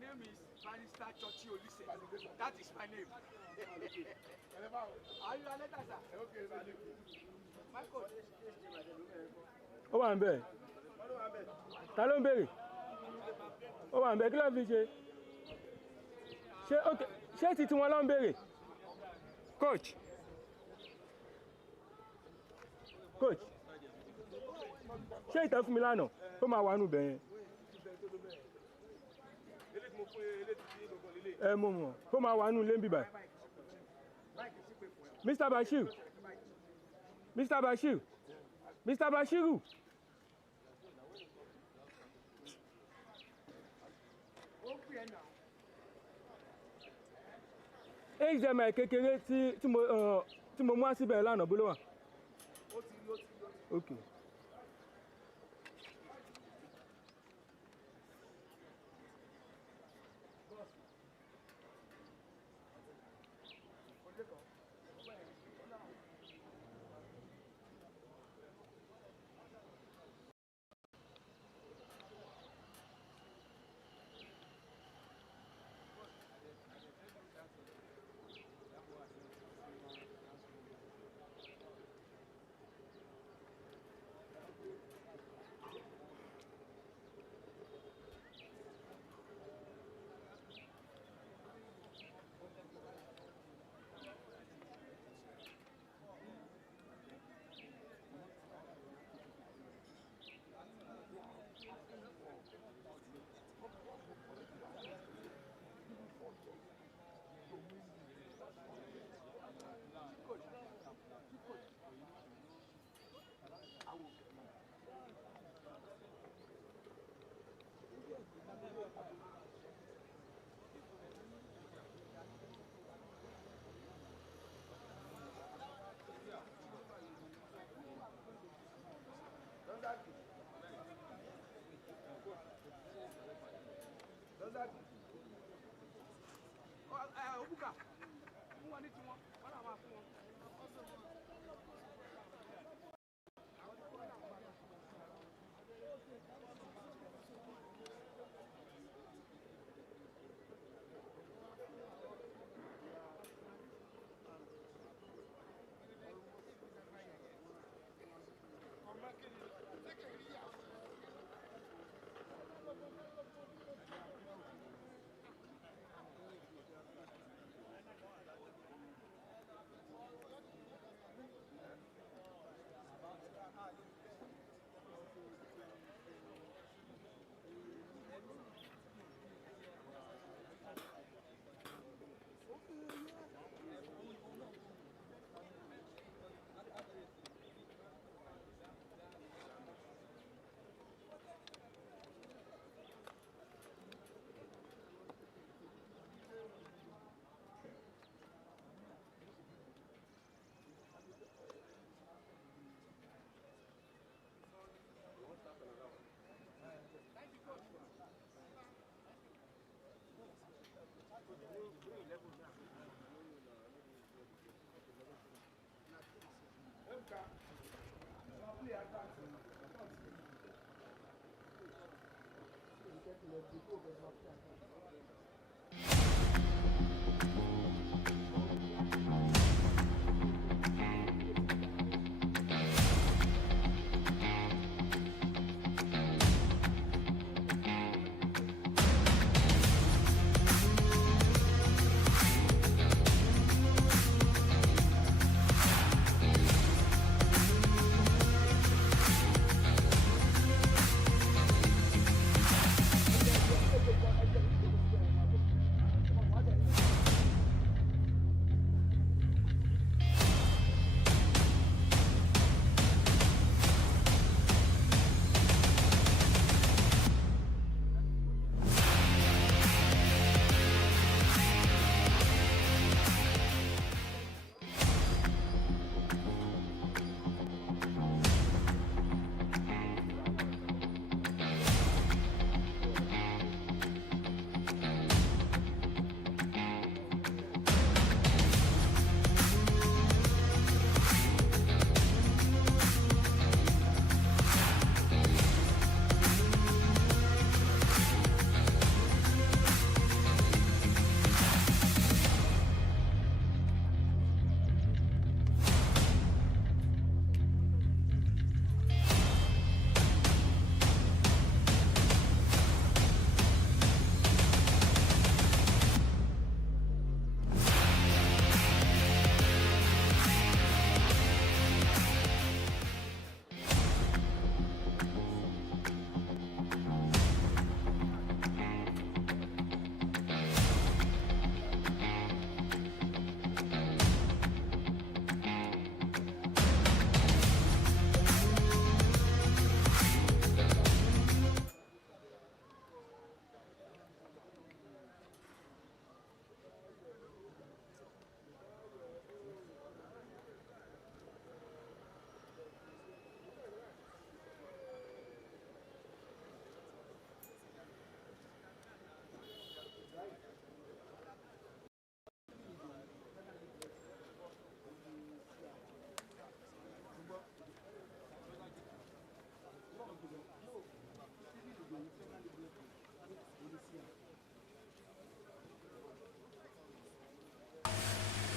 name is Barrister Chochi Olise. That is my name. Are you a letter, sir? Okay, my coach. Ó wà ńbẹ̀. Ta ló ń béèrè? Ó wà ńbẹ̀, kí ló fi ṣe? Ṣé ti tiwọn ló ń béèrè? Coach. Coach. Ṣé ìtàn fún mi lánàá? Ó máa wà nù bẹ̀yẹn. Mo mọ̀, ó máa wà nù lé ń bíbà. Mr. Bashir. Mr. Bashir. Mr. Bashiru. HDMI kékeré tí mo mú wá síbẹ̀ lánàá bó ló wà? Okay. Obuka, mo wà ní tiwọn, wọ́n náà máa fún wọn.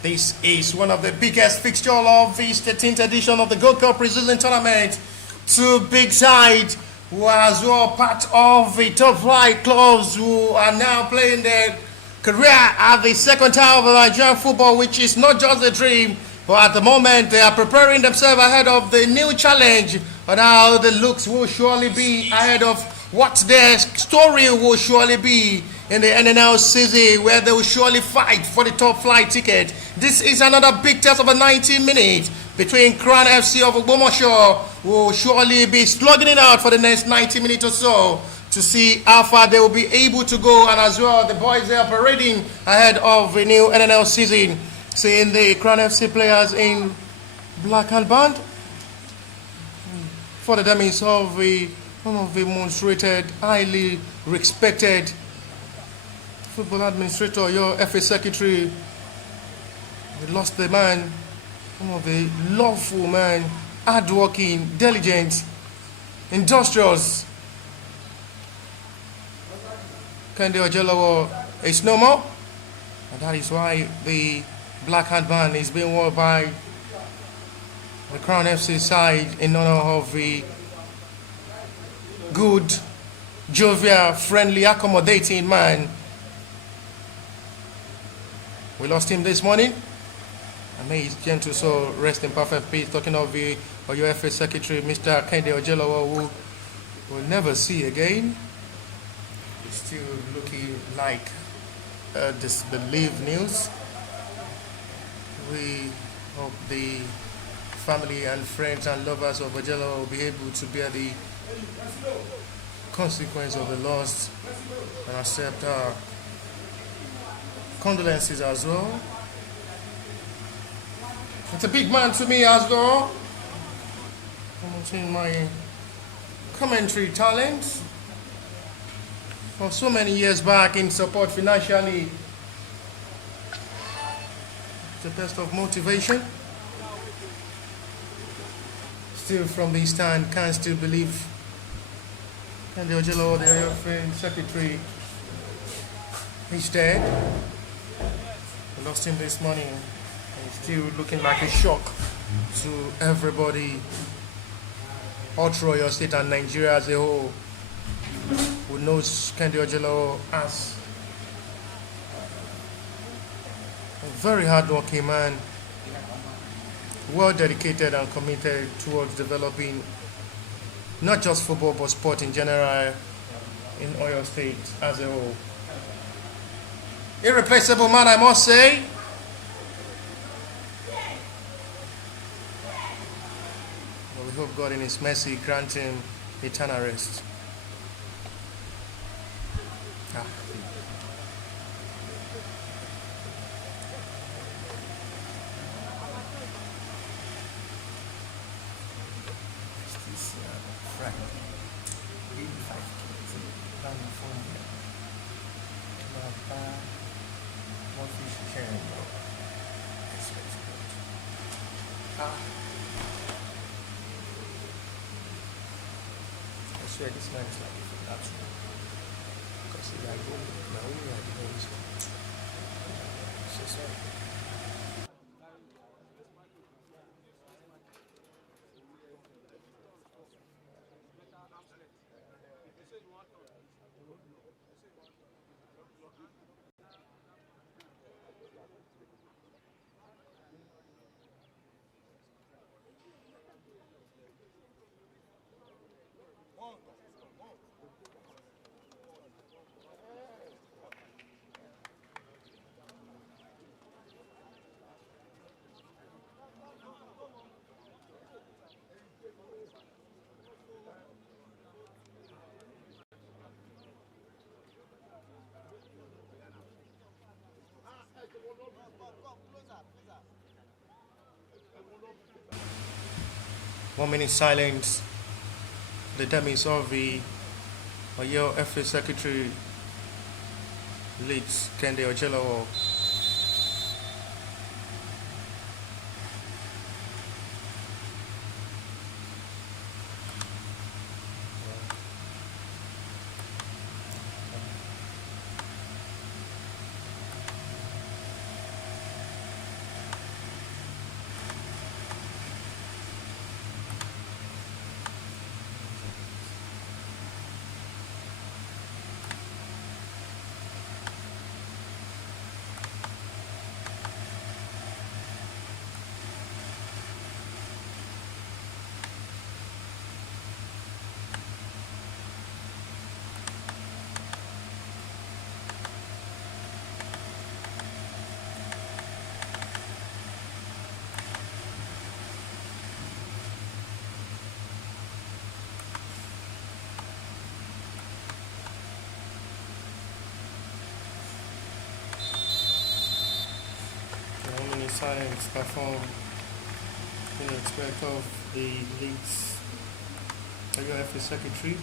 This is one of the biggest fixtures of the 13th edition of the Gold Cup preseason tournament. Two big sides who are as well part of the top flight clubs who are now playing their career at the second tier of Nigerian football, which is not just a dream, but at the moment they are preparing themselves ahead of the new challenge on how the looks will surely be ahead of what their story will surely be in the NNL season, where they will surely fight for the top flight ticket. This is another big test of a 90 minutes between Crown FC of Ogbomoso, who will surely be slugging it out for the next 90 minutes or so to see how far they will be able to go, and as well the boys they are parading ahead of the new NNL season. Seeing the Crown FC players in black and band for the dummies of one of the most rated, highly respected football administrator, your FA secretary. We lost the man, one of the lawful man, hardworking, diligent, industrious. Kende Ojelawo is no more, and that is why the black handband is being worn by the Crown FC side in honor of the good, jovial, friendly, accommodating man. We lost him this morning, and may his gentle soul rest in perfect peace. Talking of the UFA secretary, Mr. Kende Ojelawo, who we'll never see again. He's still looking like disbelief news. We hope the family and friends and lovers of Ojelawo will be able to bear the consequence of the loss and accept our condolences as well. It's a big man to me as well. I'm seeing my commentary talents for so many years back in support financially. It's the best of motivation. Still from the stand, can't still believe. And the Ojelawo, the area secretary, he's dead. We lost him this morning. And he's still looking like a shock to everybody, all through your state and Nigeria as a whole, who knows Kende Ojelawo as a very hardworking man, well dedicated and committed towards developing not just football but sport in general in Oyo State as a whole. Irreplaceable man, I must say. But we hope God in His mercy grant him eternal rest. I swear this man is like a natural. Because he had only had the nose. So sorry. One minute silence. The dummies of the Oyo FA secretary leads Kende Ojelawo. signings perform in respect of the league's WFA secretary.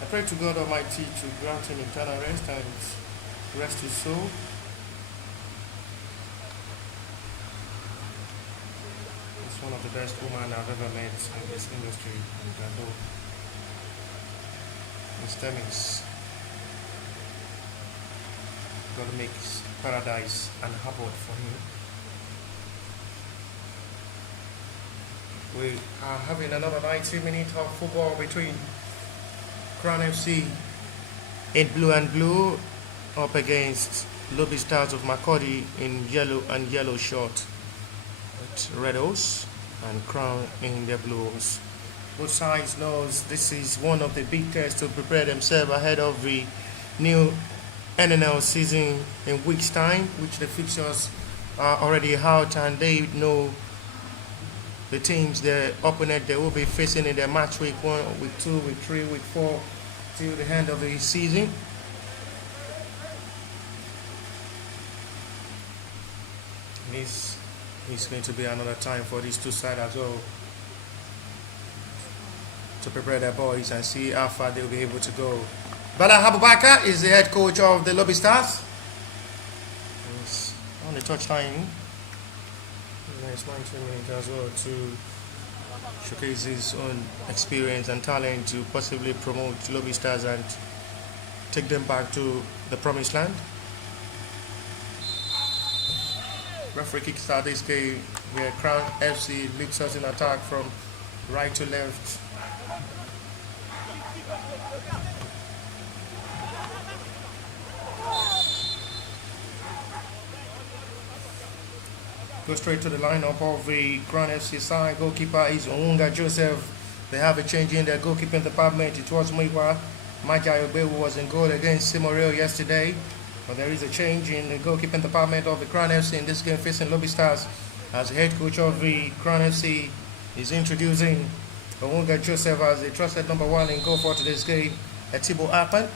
I pray to God Almighty to grant him eternal rest and rest his soul. It's one of the best women I've ever met in this industry, and I know Miss Temmings God makes paradise and abode for him. We are having another 90 minutes of football between Crown FC in blue and blue up against Lobi Stars of Makurdi in yellow and yellow short with red hose and Crown in their blues. Both sides knows this is one of the big tests to prepare themselves ahead of the new NNL season in weeks time, which the fixtures are already out, and they know the teams, their opponent they will be facing in their match week 1, week 2, week 3, week 4 till the end of the season. This is going to be another time for these two sides as well to prepare their boys and see how far they'll be able to go. Bala Abubakar is the head coach of the Lobi Stars. He's on the touchline. Nice 90 minutes as well to showcase his own experience and talent to possibly promote Lobi Stars and take them back to the promised land. Referee kickstart this game where Crown FC leads us in attack from right to left. Go straight to the lineup of the Crown FC side. Goalkeeper is Onwunga Joseph. They have a change in their goalkeeping department. It was Muiwa Majayobe who was in goal against Simoreo yesterday. But there is a change in the goalkeeping department of the Crown FC in this game facing Lobi Stars, as the head coach of the Crown FC is introducing Onwunga Joseph as the trusted number 1 in goal for today's game. Etibo Akpan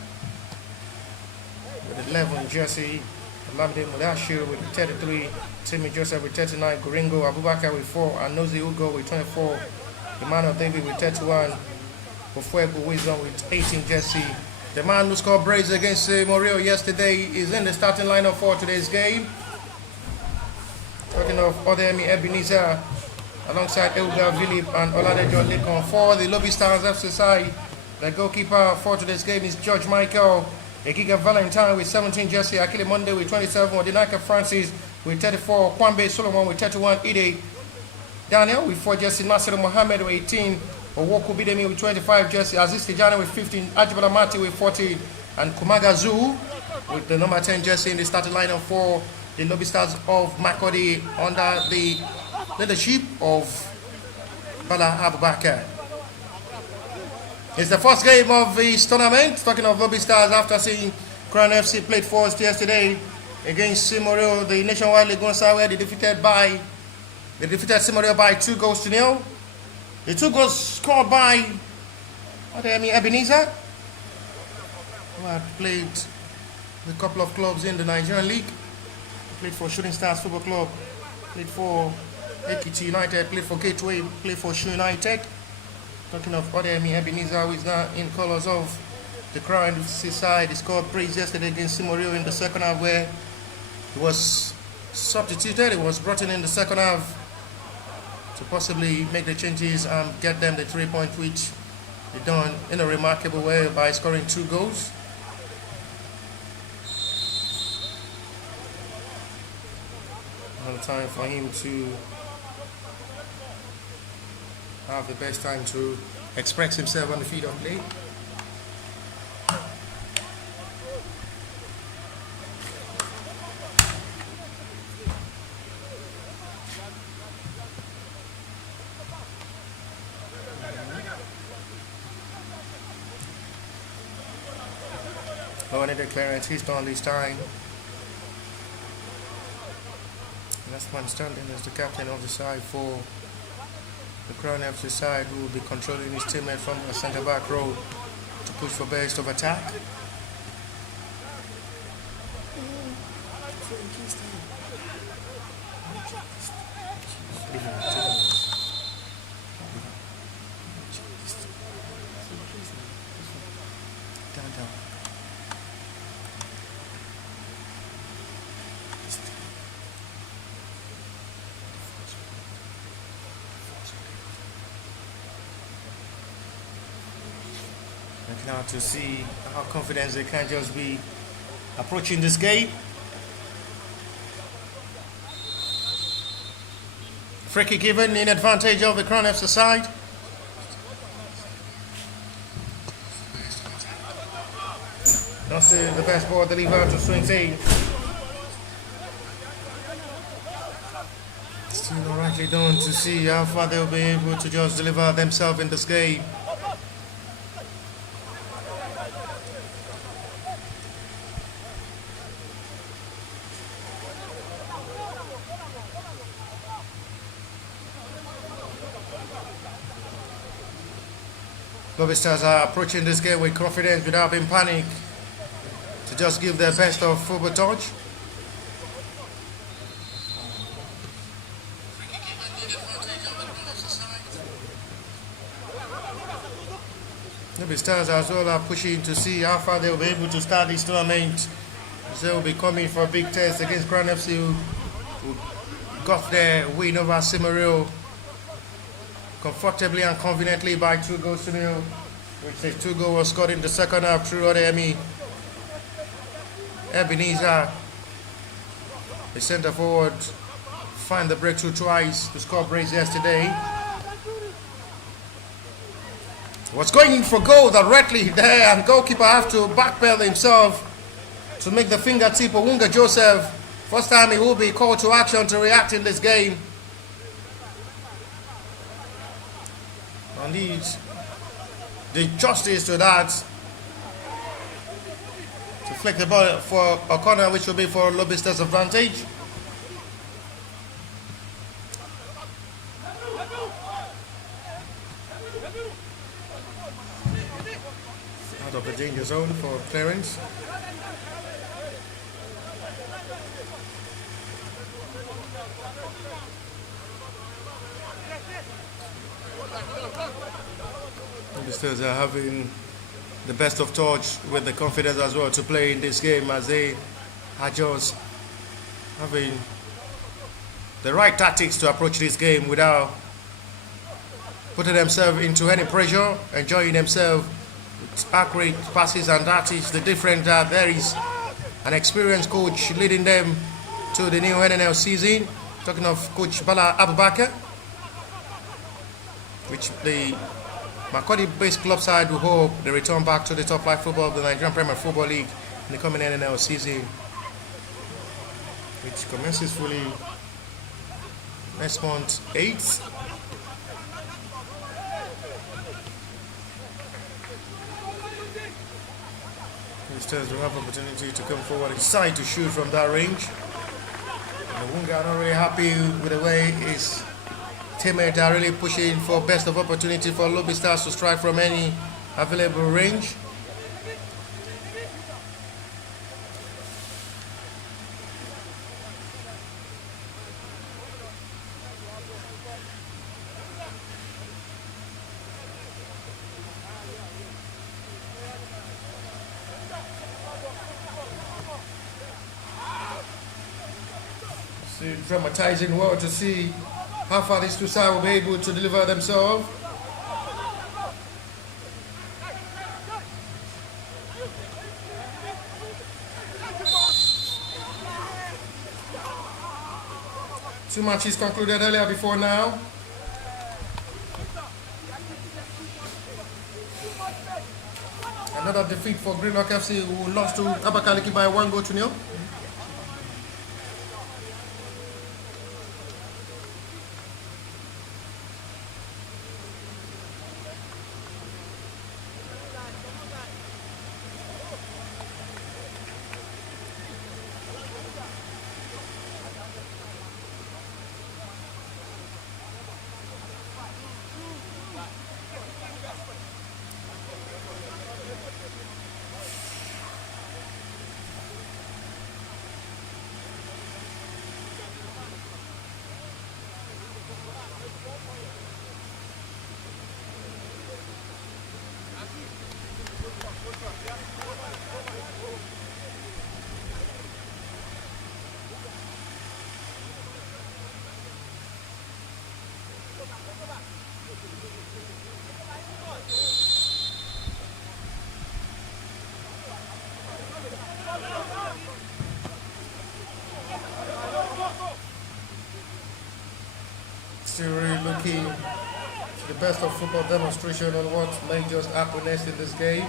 with 11 jersey. Lamde Mudashiru with 33, Timmy Joseph with 39, Goringo Abubakar with 4, and Nozi Ugo with 24, Emmanuel David with 31, Ofuego Wisdom with 18 jersey. The man who scored brace against Morio yesterday is in the starting lineup for today's game. Talking of Odemi Ebenezer alongside Elga Philip and Oladejo Lekon for the Lobi Stars FC side. The goalkeeper for today's game is George Michael. Egiga Valentine with 17 jersey, Akile Monday with 27, Odinaka Francis with 34, Kwambe Solomon with 31, Ide Daniel with 4 jersey, Nasir Mohammed with 18, Owoku Bidemi with 25 jersey, Aziz Tijani with 15, Ajibala Mati with 14, and Kumaga Zoo with the number 10 jersey in the starting lineup for the Lobi Stars of Makurdi under the leadership of Bala Abubakar. It's the first game of this tournament. Talking of Lobi Stars, after seeing Crown FC played first yesterday against Simoreo, the Nationwide League side, where they defeated Simoreo by 2 goals to 0. The 2 goals scored by Ebenezer, who had played a couple of clubs in the Nigerian League. Played for Shooting Stars Football Club, played for Ekiti United, played for Gateway, played for Shu United. Talking of Odemi Ebenezer, who is now in colours of the Crown FC side. He scored praise yesterday against Simoreo in the second half, where he was substituted. He was brought in the second half to possibly make the changes and get them the 3 points, which he done in a remarkable way by scoring 2 goals. Another time for him to have the best time to express himself on the field of play. Lower the clearance, he's done this time. Last man standing as the captain of the side for the Crown FC side, who will be controlling his teammate from the centre back row to push for best of attack. Down. And now to see how confident they can just be approaching this game. Free kick given in advantage of the Crown FC side. That's the best ball delivered to Swinton. Still not rightly done to see how far they'll be able to just deliver themselves in this game. Lobi Stars are approaching this game with confidence without being panicked, to just give their best of football touch. Lobi Stars as well are pushing to see how far they will be able to start this tournament. They will be coming for a big test against Crown FC, who got their win over Simario comfortably and conveniently by 2-0, which the 2 goals was scored in the second half through Odemi. Ebenezer, the centre forward, find the breakthrough twice to score brace yesterday. Was going in for goal directly there, and goalkeeper have to backpedal himself to make the fingertip of Wunga Joseph. First time he will be called to action to react in this game. And the justice to that, to flick the ball for a corner, which will be for Lobi Stars' advantage. Out of the danger zone for clearance. The Stars are having the best of touch with the confidence as well to play in this game, as they are just having the right tactics to approach this game without putting themselves into any pressure, enjoying themselves with accurate passes, and that is the difference. That there is an experienced coach leading them to the new NNL season. Talking of Coach Bala Abubakar, which the Makodi-based club side will hope they return back to the top flight football of the Nigerian Premier Football League in the coming NNL season, which commences fully next month 8th. The Stars will have opportunity to come forward inside to shoot from that range. And the Wunga are not really happy with the way his teammates are really pushing for best of opportunity for Lobi Stars to strike from any available range. It's dramatizing well to see how far these two sides will be able to deliver themselves. Two matches concluded earlier before now. Another defeat for Greenlock FC, who lost to Abakaliki by 1-0. best of football demonstration on what may just happen next in this game.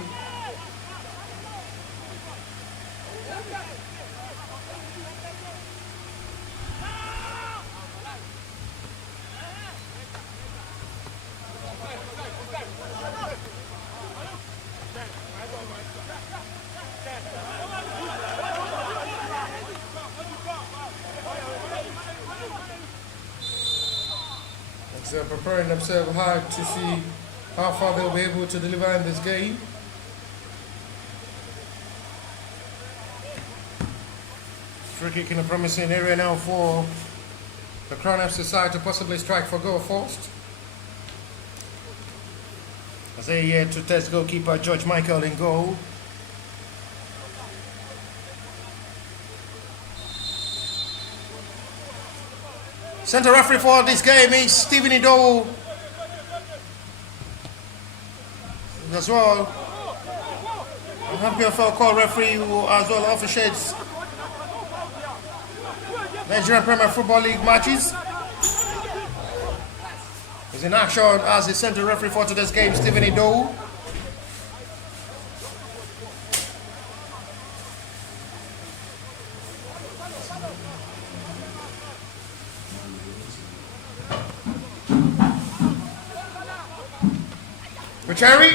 They're preparing themselves hard to see how far they'll be able to deliver in this game. Free kick in a promising area now for the Crown FC side to possibly strike for goal first. As they here to test goalkeeper George Michael in goal. Centre referee for this game is Stephen Idowu as well. PFL call referee who as well officiates Nigerian Premier Football League matches. Is in action as the centre referee for today's game, Stephen Idowu. Cherry.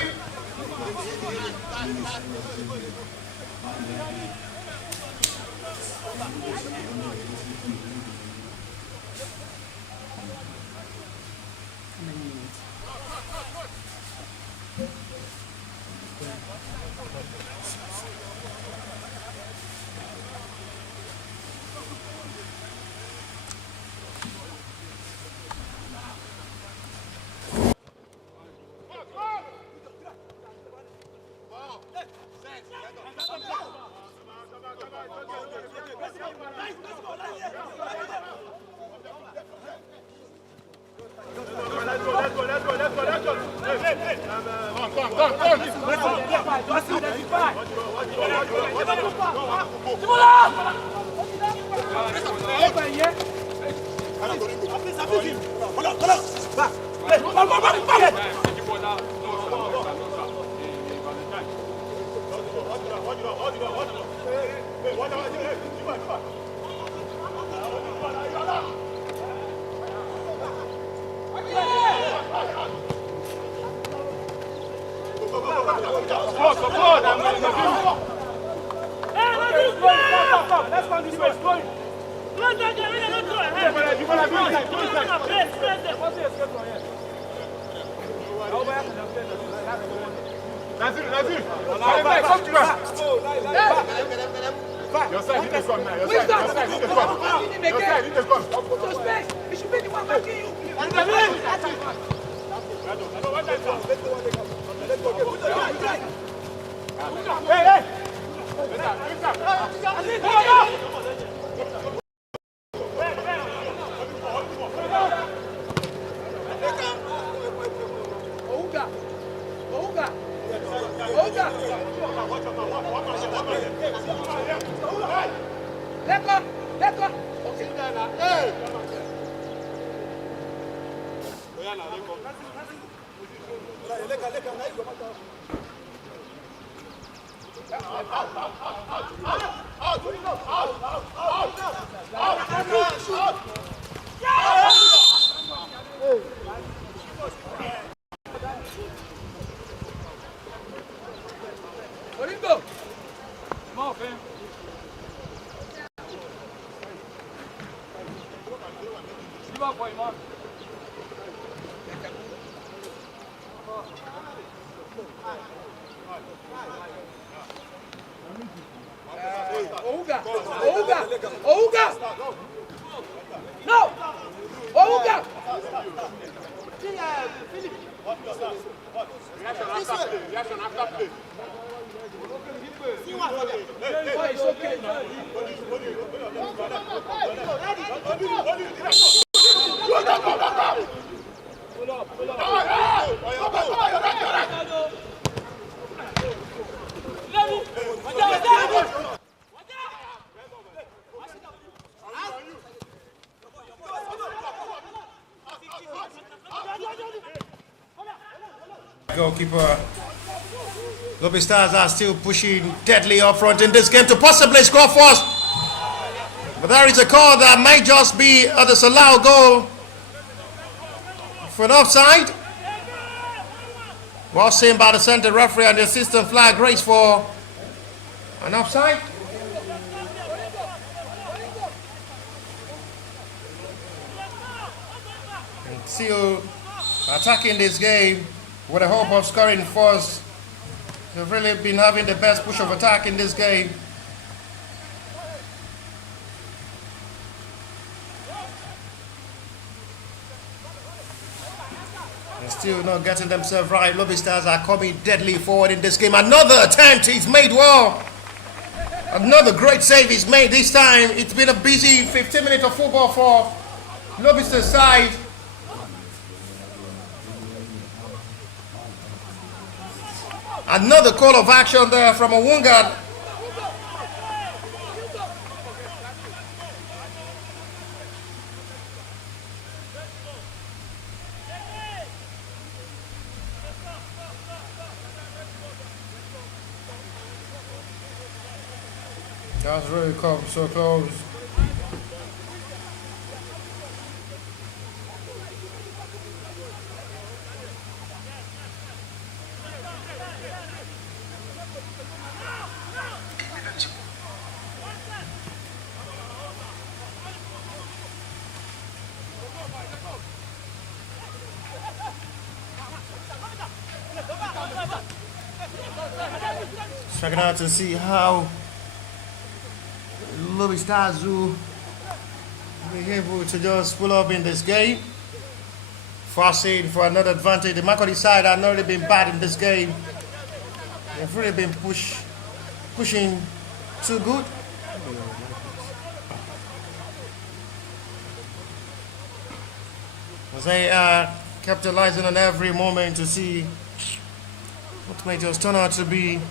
goalkeeper. Lobi Stars are still pushing deadly up front in this game to possibly score first. But there is a call that might just be a disallowed goal for an offside. Well seen by the center referee, and the assistant flag raised for an offside. And still attacking this game with the hope of scoring first. They've really been having the best push of attack in this game. And still not getting themselves right. Lobi Stars are coming deadly forward in this game. Another attempt is made well. Another great save is made this time. It's been a busy 15 minutes of football for Lobi Stars side. Another call of action there from a Wungard. That's really come so close. Checking out to see how Lobi Stars will be able to just pull up in this game. Forcing for another advantage. The Makodi side have not really been bad in this game. They've really been pushing too good. They are capitalizing on every moment to see what may just turn out to be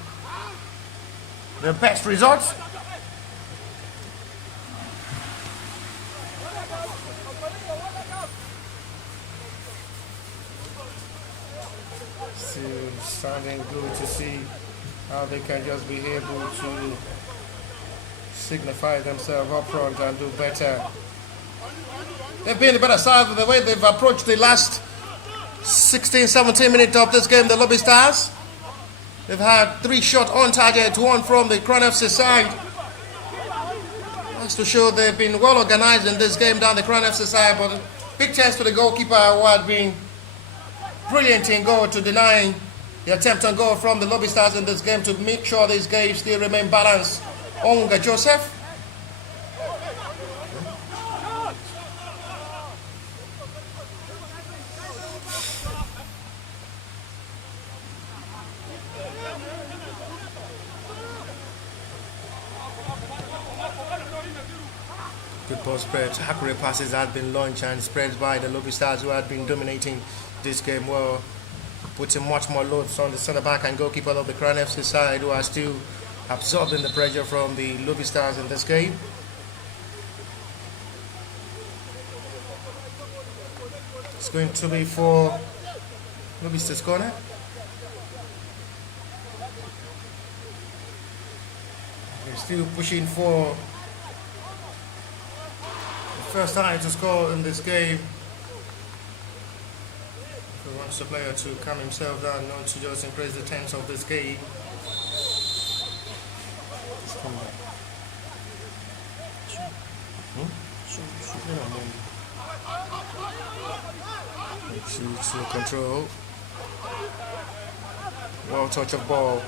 the best results. Still sounding good to see how they can just be able to signify themselves up front and do better. They've been the better side with the way they've approached the last 16-17 minutes of this game, the Lobi Stars. They've had 3 shots on target, 1 from the Crown FC side. That's to show they've been well organized in this game down the Crown FC side, but big chance to the goalkeeper who had been brilliant in goal to deny the attempt on goal from the Lobi Stars in this game to make sure these games still remain balanced. Onga Joseph. Good post spread, accurate passes had been launched and spread by the Lobi Stars, who had been dominating this game well, putting much more loads on the centre back and goalkeeper of the Crown FC side, who are still absorbing the pressure from the Lobi Stars in this game. It's going to be for Lobi Stars corner. They're still pushing for first time to score in this game. He wants the player to calm himself down, not to just increase the tension of this game. To control. Well touch of ball.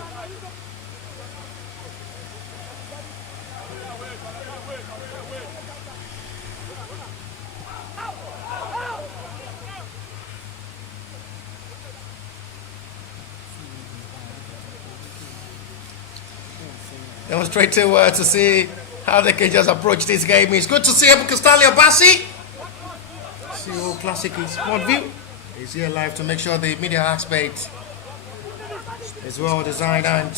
It was straight to see how they can just approach this game. It's good to see Ebuka Stanley Obasi. CEO Classic in Sport View. He's here live to make sure the media aspect is well designed and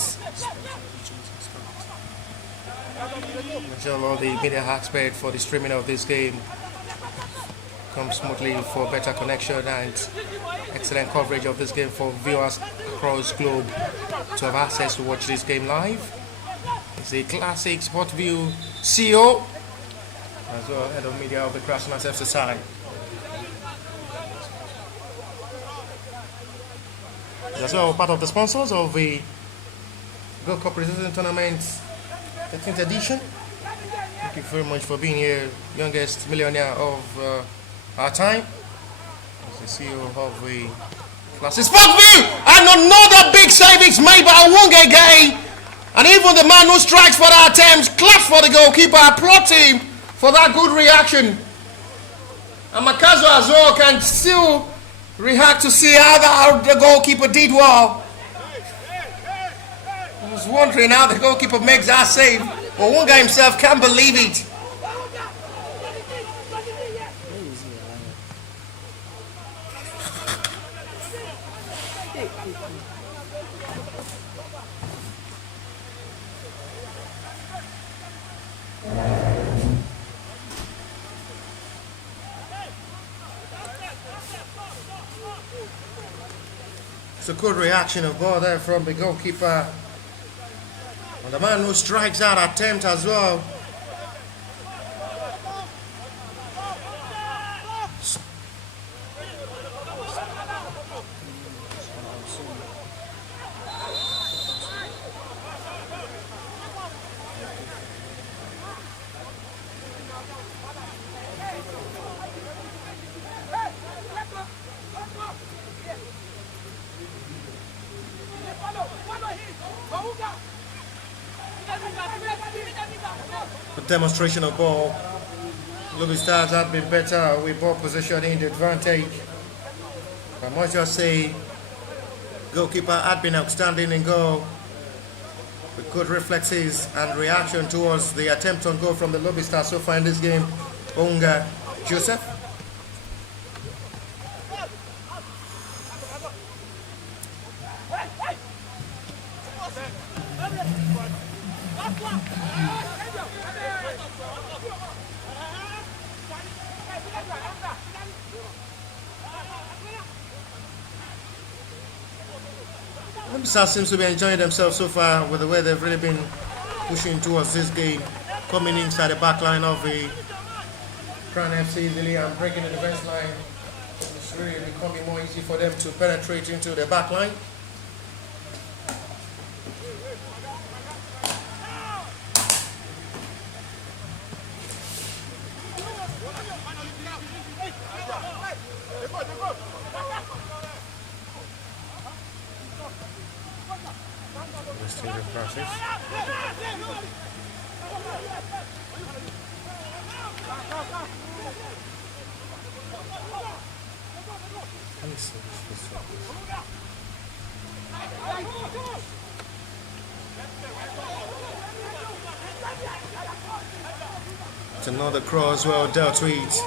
make sure all the media aspect for the streaming of this game come smoothly for better connection and excellent coverage of this game for viewers across globe to have access to watch this game live. It's the classic Sport View CEO as well, head of media of the Krasnodar FC side. As well, part of the sponsors of the Gold Cup Preseason Tournament 13th edition. Thank you very much for being here, youngest millionaire of our time. As the CEO of the Classic Sport View, and another big savings made by Wonga Gay. And even the man who strikes for the attempts claps for the goalkeeper, applauds him for that good reaction. And Makazo as well can still react to see how the goalkeeper did well. I was wondering how the goalkeeper makes that save, but Wonga himself can't believe it. It's a good reaction of ball there from the goalkeeper. And the man who strikes that attempt as well. A demonstration of ball. Lobi Stars have been better with ball possession in the advantage. I must just say, goalkeeper had been outstanding in goal with good reflexes and reaction towards the attempt on goal from the Lobi Stars so far in this game. Onga Joseph. Stars seems to be enjoying themselves so far with the way they've really been pushing towards this game, coming inside the back line of the Crown FC easily and breaking the defense line. It's really becoming more easy for them to penetrate into the back line. It's another cross well dealt with.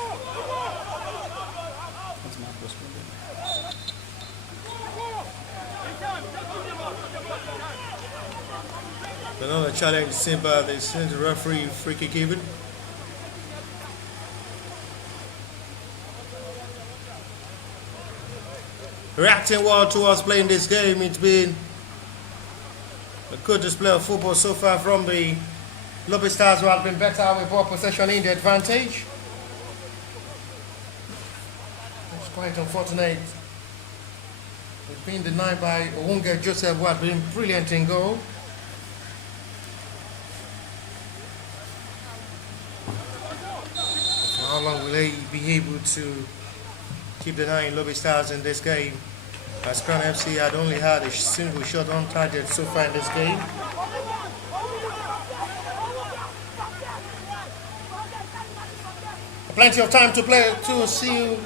Another challenge seen by the referee, free kick given. Reacting well towards playing this game. It's been a good display of football so far from the Lobi Stars, who have been better with ball possession in the advantage. It's quite unfortunate. It's been denied by Wonga Joseph, who has been brilliant in goal. How long will they be able to keep denying Lobi Stars in this game? As Crown FC had only had a single shot on target so far in this game. Plenty of time to play to see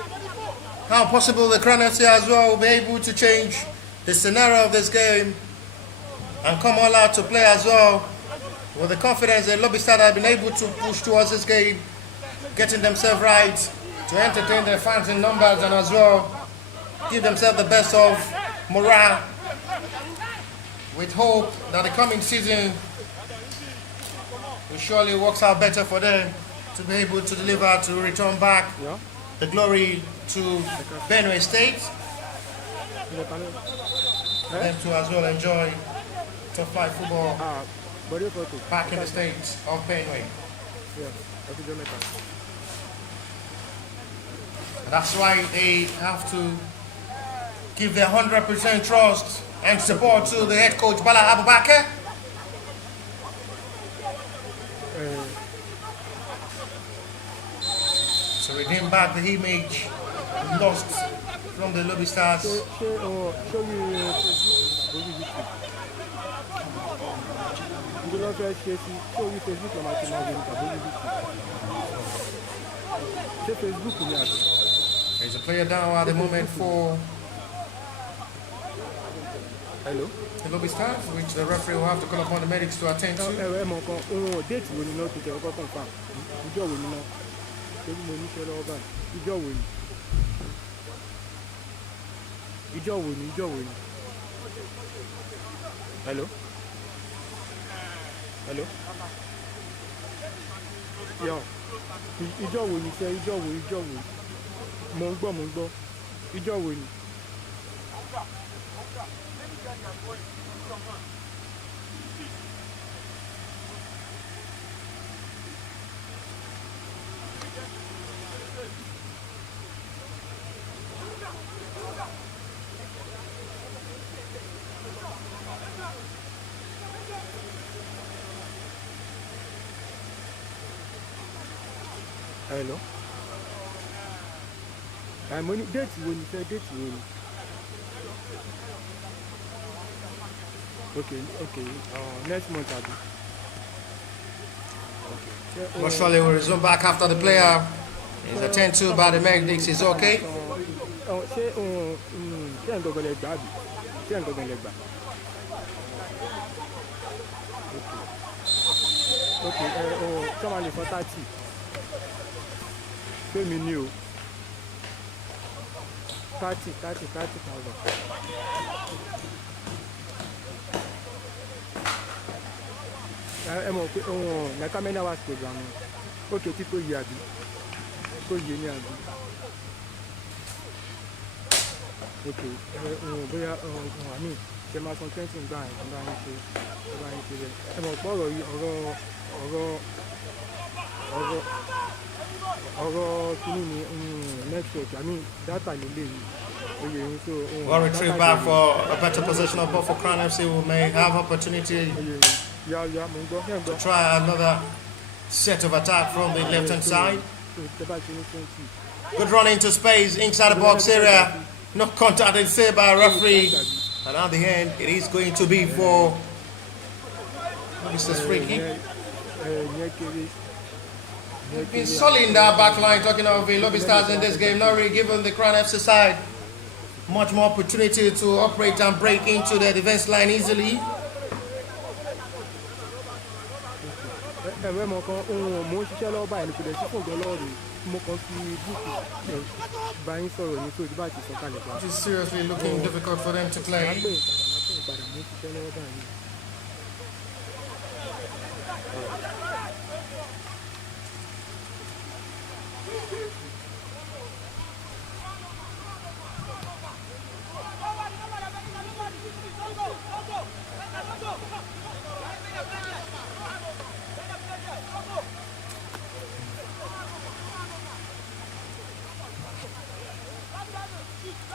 how possible the Crown FC as well will be able to change the scenario of this game and come all out to play as well with the confidence that Lobi Stars have been able to push towards this game, getting themselves right to entertain their fans in numbers and as well give themselves the best of morale with hope that the coming season will surely work out better for them to be able to deliver, to return back the glory to Benue State. For them to as well enjoy top flight football back in the state of Benue. That's why they have to give their 100% trust and support to the head coach Bala Abubakar. To redeem back the image lost from the Lobi Stars. There's a player down at the moment for the Lobi Stars, which the referee will have to call upon the medics to attend to. Hello? Hello? Yo. Ìjọ wo ni sẹ́, ìjọ wo. Mo ń gbọ́. Ìjọ wo ni? Hello? Mo ní déètì wo ni fẹ́ déètì wo ni? Okay. Next month àbí? But surely we'll resume back after the player is attended to by the medics. Is okay? Ṣé ẹ̀ ń gbọ́gbọ́n lẹ gbà àbí? Ṣé ẹ̀ ń gbọ́gbọ́n lẹ gbà? Okay. Ṣé wọ́n lè fọ́ 30? Pé mi ní o. 30,000. Ẹ mọ̀ pé like how many hours program o? Okay, tí kò yé àbí? Kò yé ní àbí? Okay, bóyá àmì ṣe máa san 20 gbà ẹ̀ tó bá yín ṣe bẹ́ẹ̀. Ẹ mọ̀ pé ọ̀rọ̀ yìí ọ̀rọ̀ kìíní ni network, àmì data lélẹ̀ yìí. We'll retrieve back for a better position of ball for Crown FC, who may have opportunity to try another set of attack from the left hand side. Good run into space inside the box area. No contact is saved by a referee. And at the end, it is going to be for Mr. Freaky. Been solid in that back line, talking of the Lobi Stars in this game, not really given the Crown FC side much more opportunity to operate and break into the defense line easily. It is seriously looking difficult for them to play.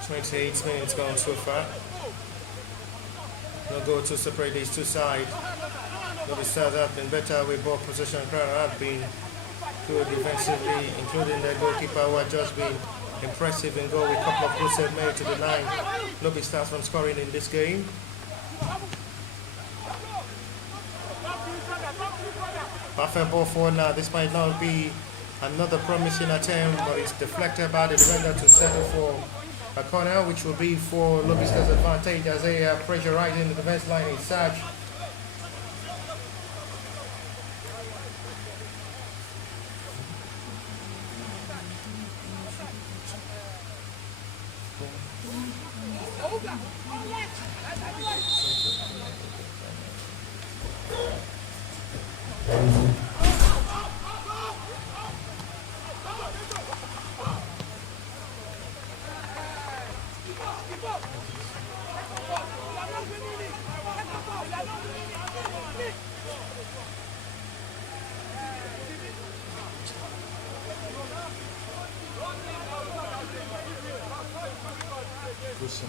28 minutes gone so far. No goal to separate these two sides. Lobi Stars have been better with ball possession. Crown have been good defensively, including their goalkeeper, who had just been impressive in goal with a couple of goals they've made to deny Lobi Stars from scoring in this game. Perfect ball forward now. This might not be another promising attempt, but it's deflected by the defender to settle for a corner, which will be for Lobi Stars' advantage as they are pressurizing the defense line in Saj. Listen.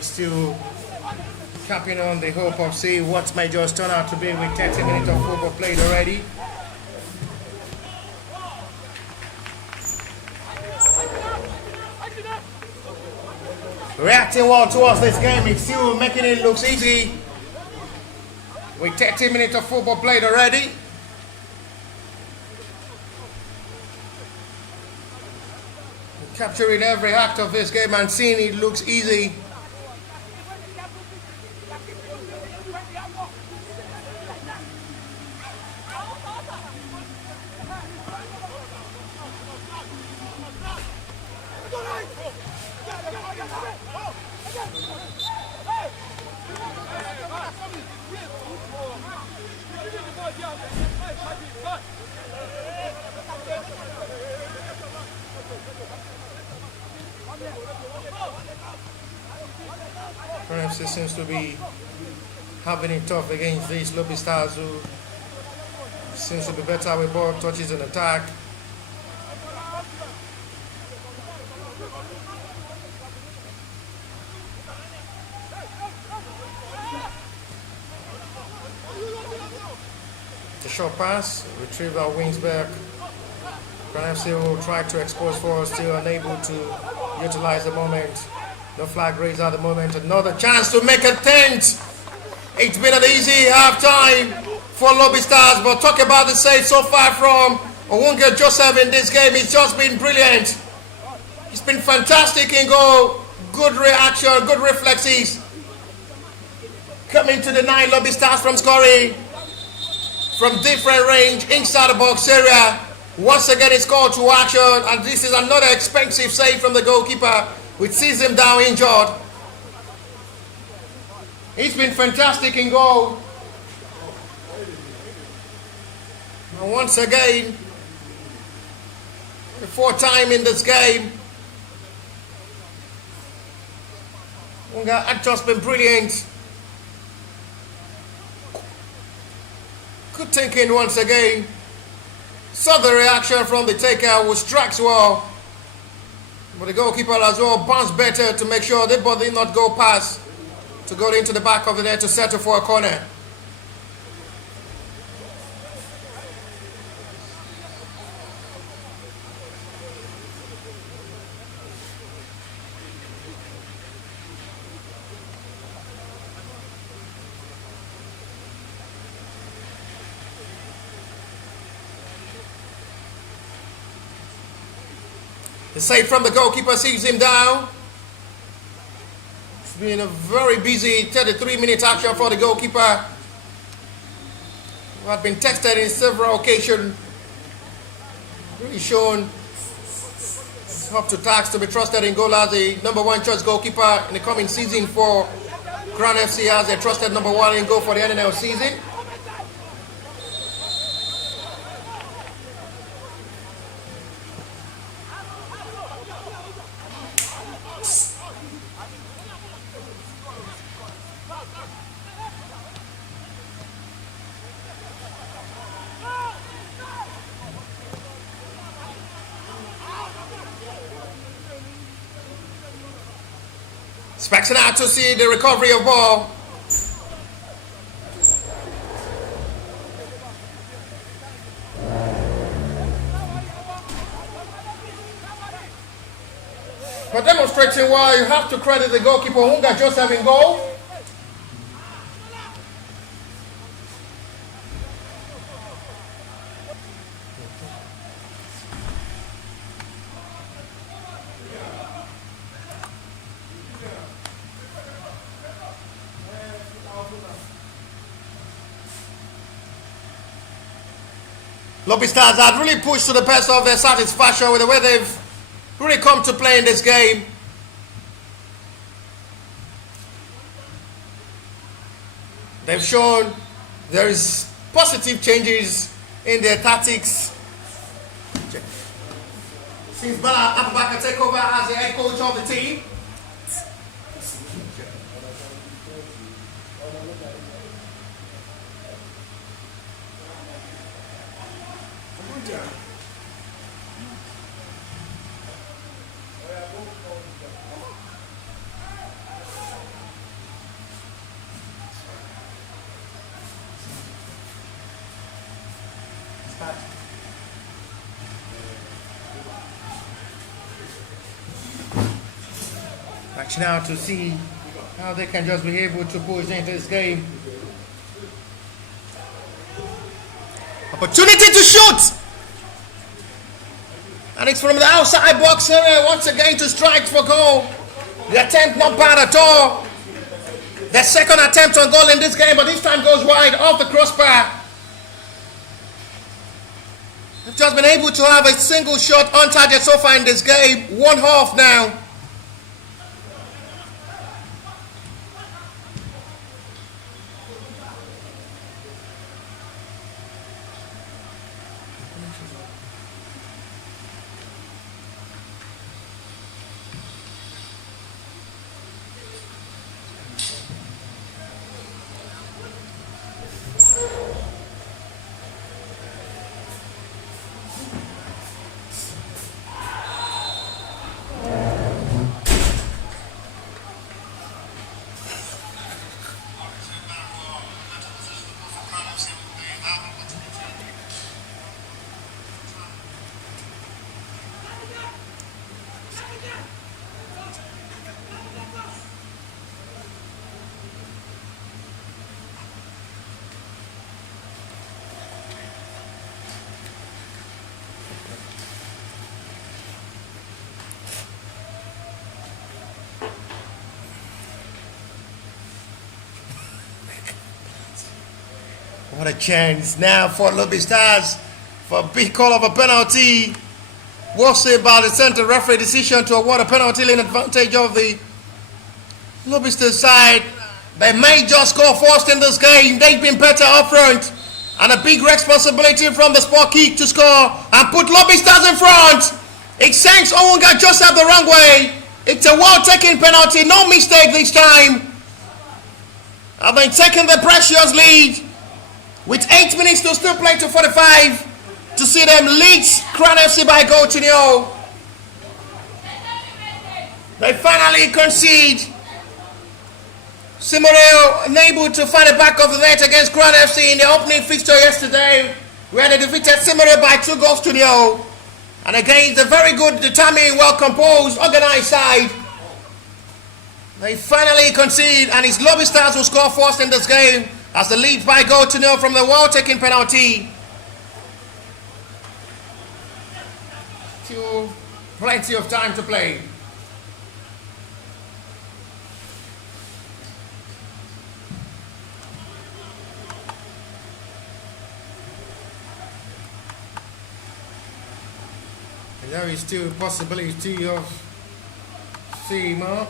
Still capping on the hope of seeing what may just turn out to be with 30 minutes of football played already. Reacting well towards this game, it's still making it look easy with 30 minutes of football played already. Capturing every act of this game and seeing it looks easy. NFC seems to be having it tough against these Lobi Stars, who seems to be better with ball touches and attack. The short pass, retriever wings back. NFC will try to expose forward, still unable to utilize the moment. No flag raised at the moment. Another chance to make a tent. It's been an easy half time for Lobi Stars, but talk about the save so far from Owunga Joseph in this game. It's just been brilliant. It's been fantastic in goal. Good reaction, good reflexes. Coming to the 9 Lobi Stars from scoring from different range inside the box area. Once again, it's called to action, and this is another expensive save from the goalkeeper, which sees him down injured. He's been fantastic in goal. And once again, the 4th time in this game, Unga had just been brilliant. Good thinking once again. Saw the reaction from the taker, who strikes well. But the goalkeeper as well bounced better to make sure the ball did not go past to go into the back of the net to settle for a corner. The save from the goalkeeper sees him down. It's been a very busy 33-minute action for the goalkeeper, who had been tested in several occasions. Really shown up to task to be trusted in goal as the #1 choice goalkeeper in the coming season for Crown FC, as a trusted #1 in goal for the NNL season. Expecting out to see the recovery of ball. But demonstrating well, you have to credit the goalkeeper Owunga Joseph in goal. Lobi Stars had really pushed to the best of their satisfaction with the way they've really come to play in this game. They've shown there is positive changes in their tactics since Bala Abubakar take over as the head coach of the team. Watch now to see how they can just be able to push into this game. Opportunity to shoot! And it's from the outside box area once again to strike for goal. The attempt not bad at all. Their second attempt on goal in this game, but this time goes wide off the crossbar. They've just been able to have a single shot on target so far in this game. 1-1 now. What a chance now for Lobi Stars for a big call of a penalty. Was saved by the center referee decision to award a penalty in advantage of the Lobi Stars side. They may just score first in this game. They've been better up front. And a big responsibility from the spot kick to score and put Lobi Stars in front. It sends Owunga just out the wrong way. It's a well-taken penalty. No mistake this time. And they taking the precious lead. With 8 minutes to still play to 45 to see them lead Crown FC by goal to 0. They finally concede. Simoreo unable to find the back of the net against Crown FC in the opening fixture yesterday, where they defeated Simoreo by 2 goals to 0. And against a very good, determined, well-composed, organized side, they finally concede, and it's Lobi Stars who score first in this game as the lead by goal to 0 from the well-taken penalty. Still plenty of time to play. And there is still a possibility of seeing more.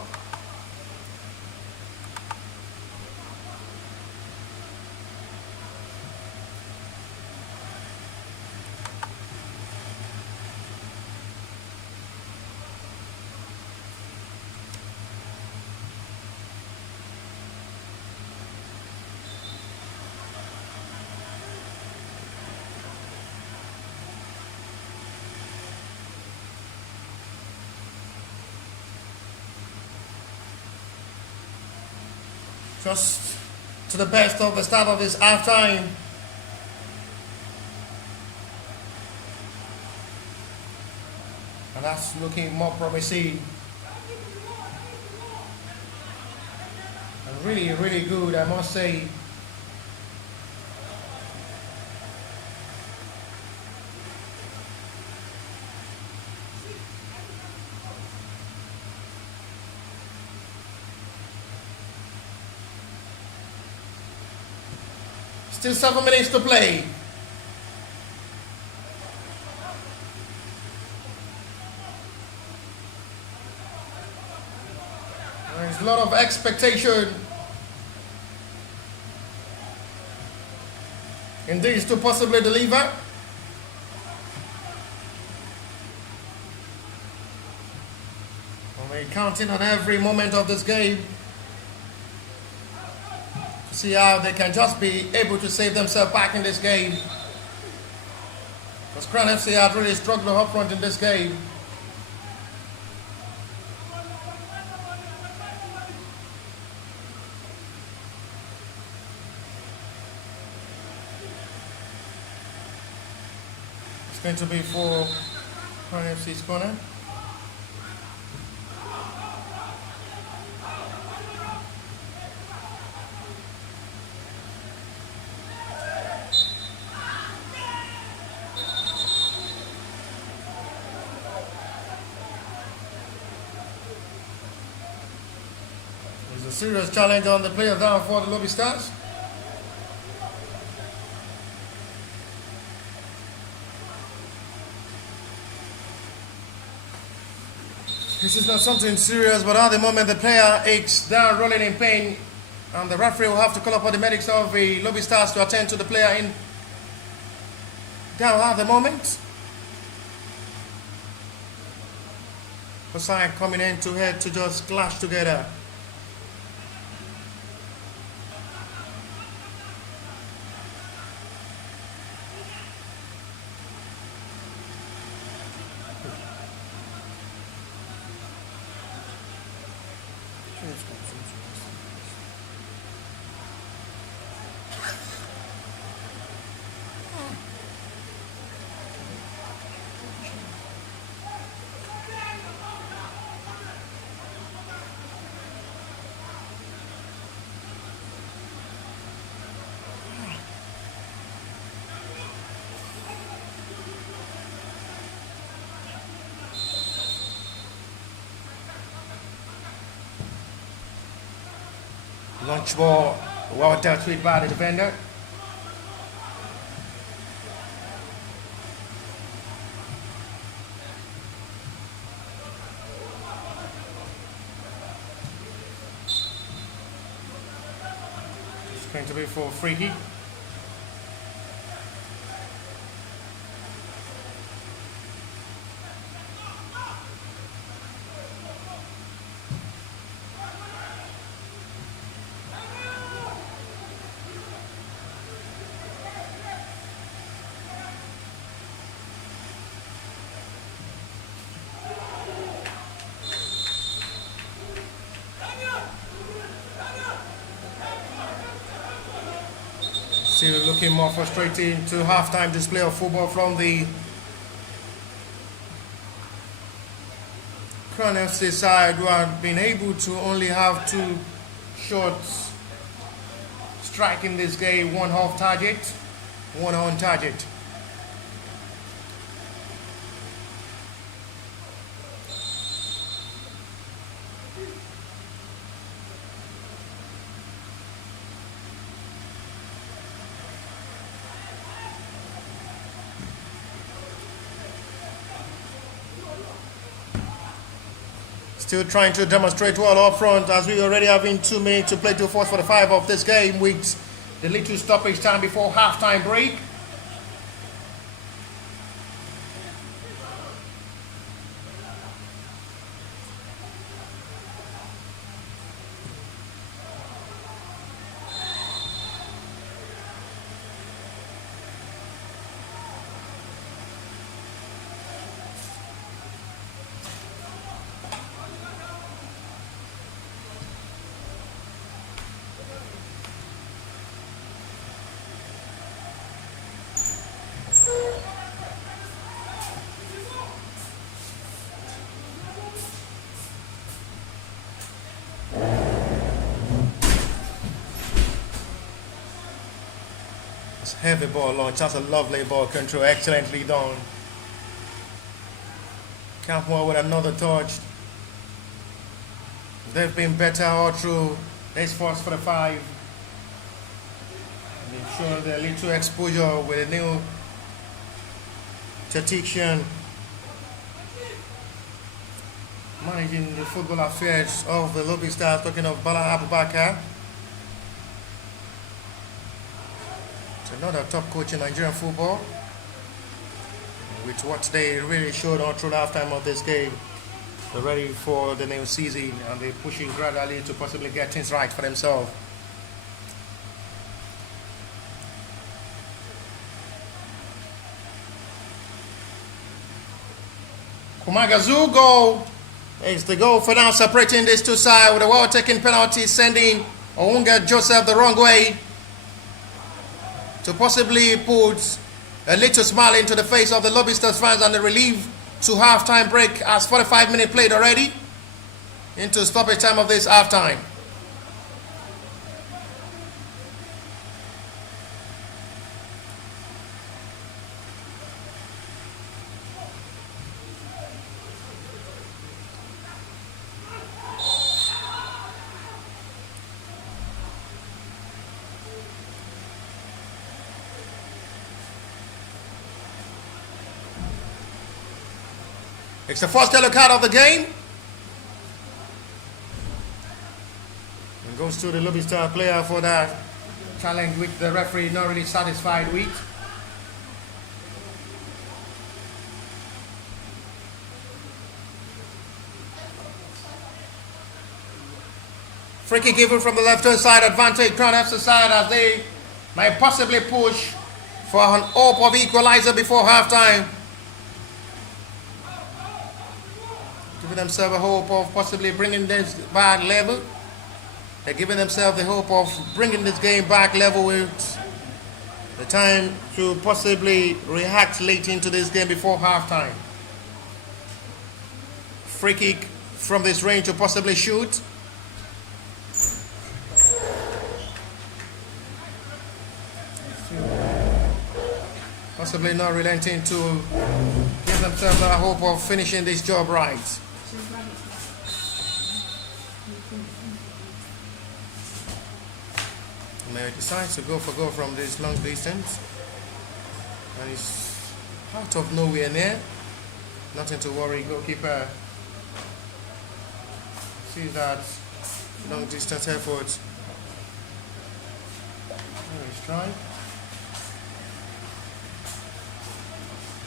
Just to the best of the start of this halftime. And that's looking more promising. And really, really good, I must say. Still 7 minutes to play. There's a lot of expectation in these to possibly deliver. And we're counting on every moment of this game See how they can just be able to save themselves back in this game. Because Crown FC had really struggled up front in this game. It's going to be for Crown FC's corner. There's a serious challenge on the player down for the Lobi Stars. This is not something serious, but at the moment the player is down rolling in pain, and the referee will have to call upon the medics of the Lobi Stars to attend to the player in down at the moment. Hosai coming in to head to just clash together. Launch ball, well dealt with by the defender. It's going to be for a free kick. Still looking more frustrating to halftime display of football from the Crown FC side, who have been able to only have 2 shots striking this game, 1 off target, 1 on target. Still trying to demonstrate well up front, as we already have in 2 minutes to play to force for the 5 of this game with the little stoppage time before halftime break. Heavy ball launch, that's a lovely ball control, excellently done. Campbell with another touch. They've been better all through this force for the 5. They've shown their little exposure with a new tactician managing the football affairs of the Lobi Stars, talking of Bala Abubakar. Another top coach in Nigerian football, with what they really showed all through the halftime of this game. They're ready for the new season, and they're pushing gradually to possibly get things right for themselves. Kumagazu goal is the goal for now, separating these two sides with a well-taken penalty, sending Owunga Joseph the wrong way to possibly put a little smile into the face of the Lobi Stars fans, and the relief to half-time break as 45 minutes played already into stoppage time of this half-time. It's the first yellow card of the game. And goes to the Lobi Star player for that challenge, which the referee not really satisfied with. Free kick given from the left-hand side, advantage Crown FC side as they might possibly push for an hope of equalizer before halftime. Giving themselves a hope of possibly bringing this back level. They're giving themselves the hope of bringing this game back level with the time to possibly react late into this game before halftime. Free kick from this range to possibly shoot. Possibly not relenting to give themselves a hope of finishing this job right. May decides to go for goal from this long distance, and he's out of nowhere near. Nothing to worry. Goalkeeper sees that long distance effort. Nice try.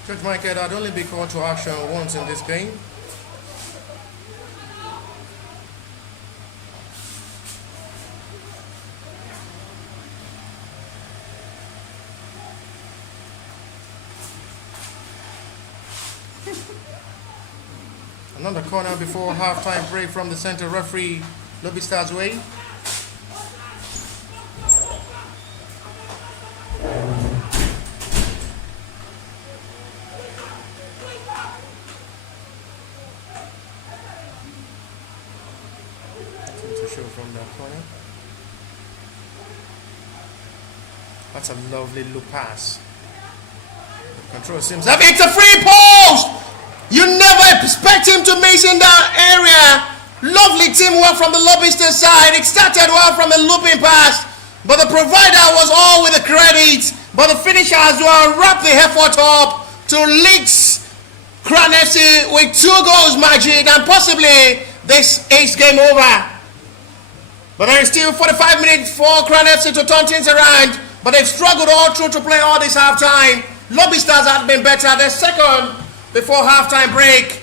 Judge Michael had only been called to action once in this game. Another corner before halftime break from the center referee, Lobi Stars way. To show from that corner. That's a lovely loop pass. The control seems to it's a free post! You never expect him to miss in that area. Lovely teamwork from the Lobi Stars side. It started well from a looping pass, but the provider was all with the credit. But the finisher as well wrapped the effort up to Leeds Crown FC with 2 goals margin, and possibly this is game over. But there is still 45 minutes for Crown FC to turn things around. But they've struggled all through to play all this half-time. Lobi Stars have been better. They're second before halftime break.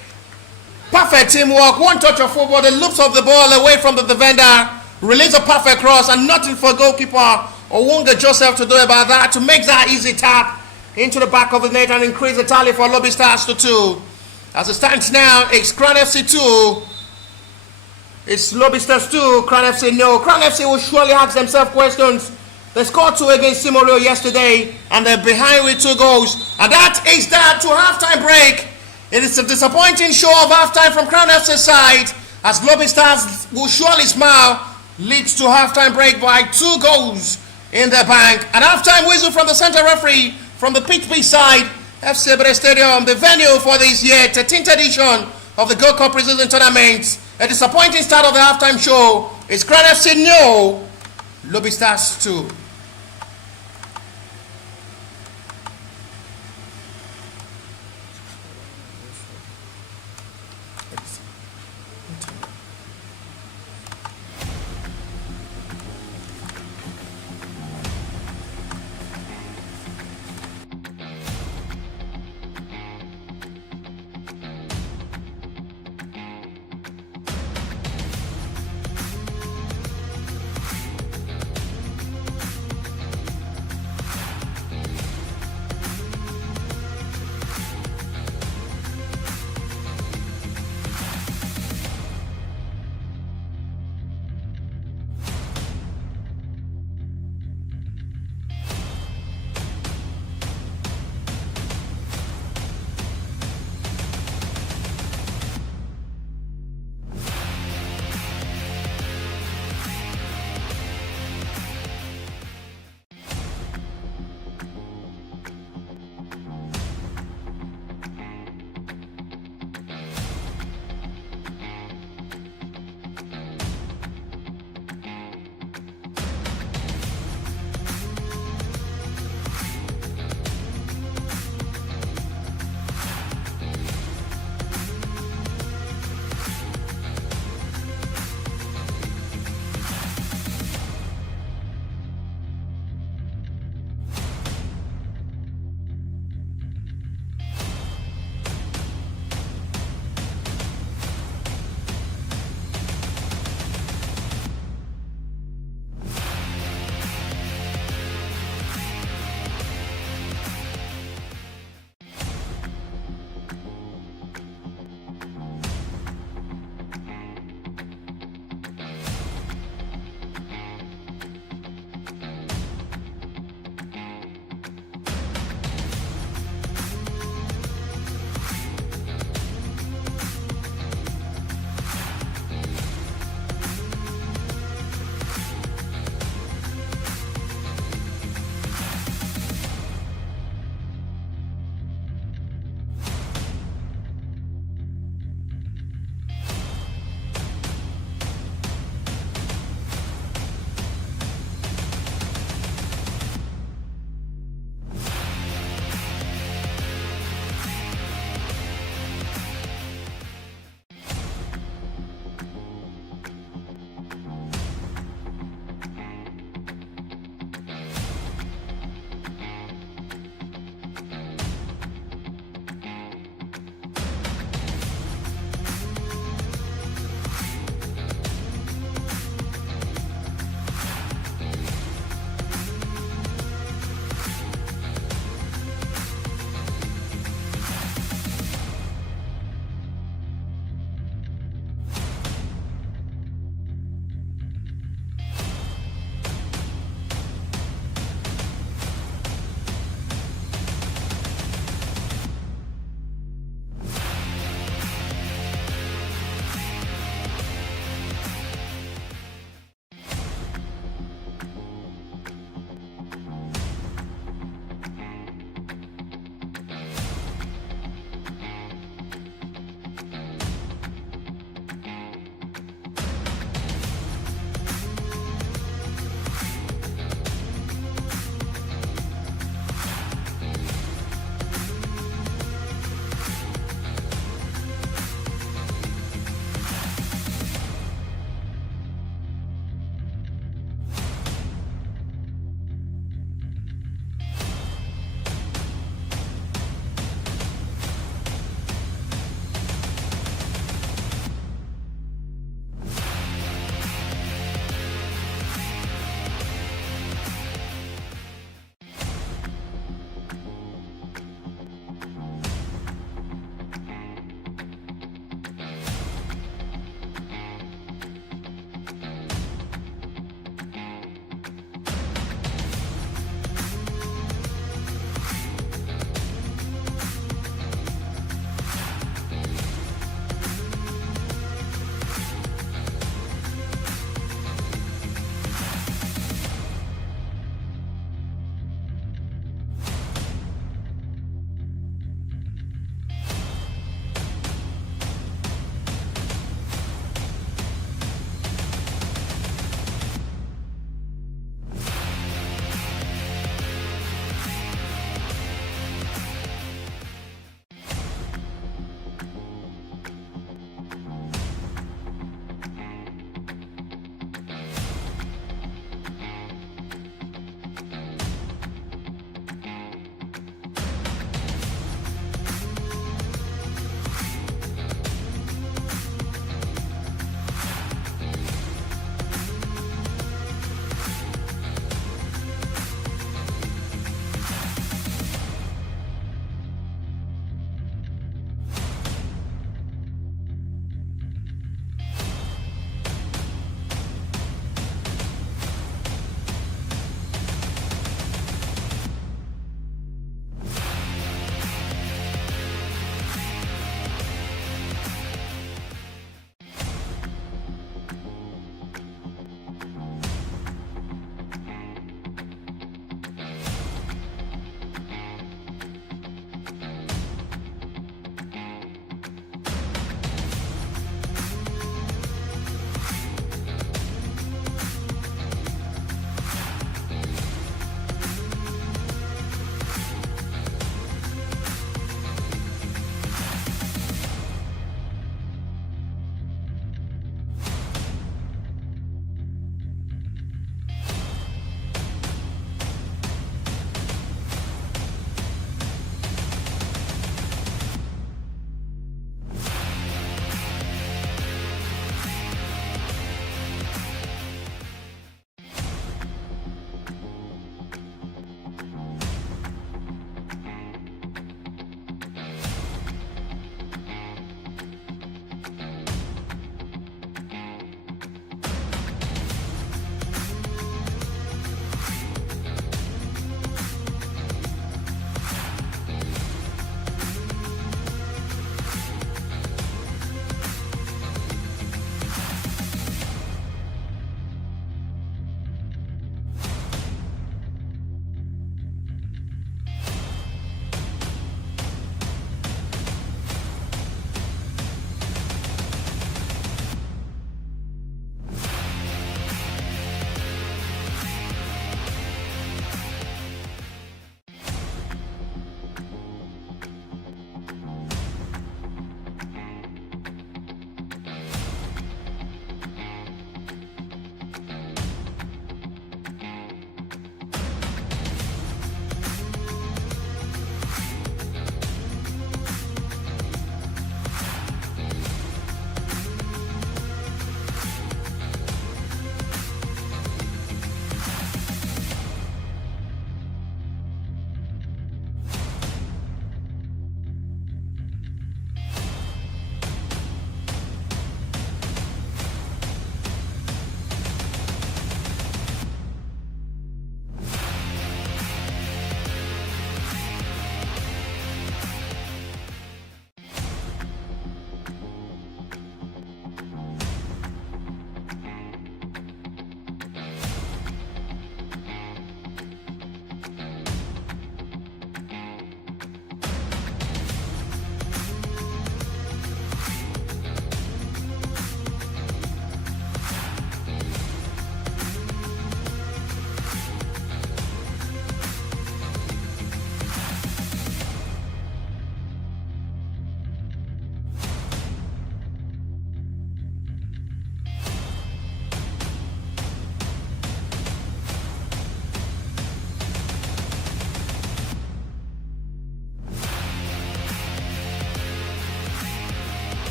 Perfect teamwork, one touch of football, the loops of the ball away from the defender, release a perfect cross, and nothing for goalkeeper Owunga Joseph to do about that, to make that easy tap into the back of the net and increase the tally for Lobi Stars to 2. As it stands now, it's Crown FC 2, it's Lobi Stars 2, Crown FC no. Crown FC will surely ask themselves questions. They scored 2 against Simorio yesterday, and they're behind with 2 goals. And that is that to halftime break. It is a disappointing show of halftime from Crown FC's side, as Lobi Stars will surely smile. Leads to halftime break by 2 goals in their bank. An halftime whistle from the center referee from the pitch B side, FC Bere Stadium, the venue for this year, 13th edition of the Gold Cup Preseason Tournament. A disappointing start of the halftime show. It's Crown FC no, Lobi Stars 2.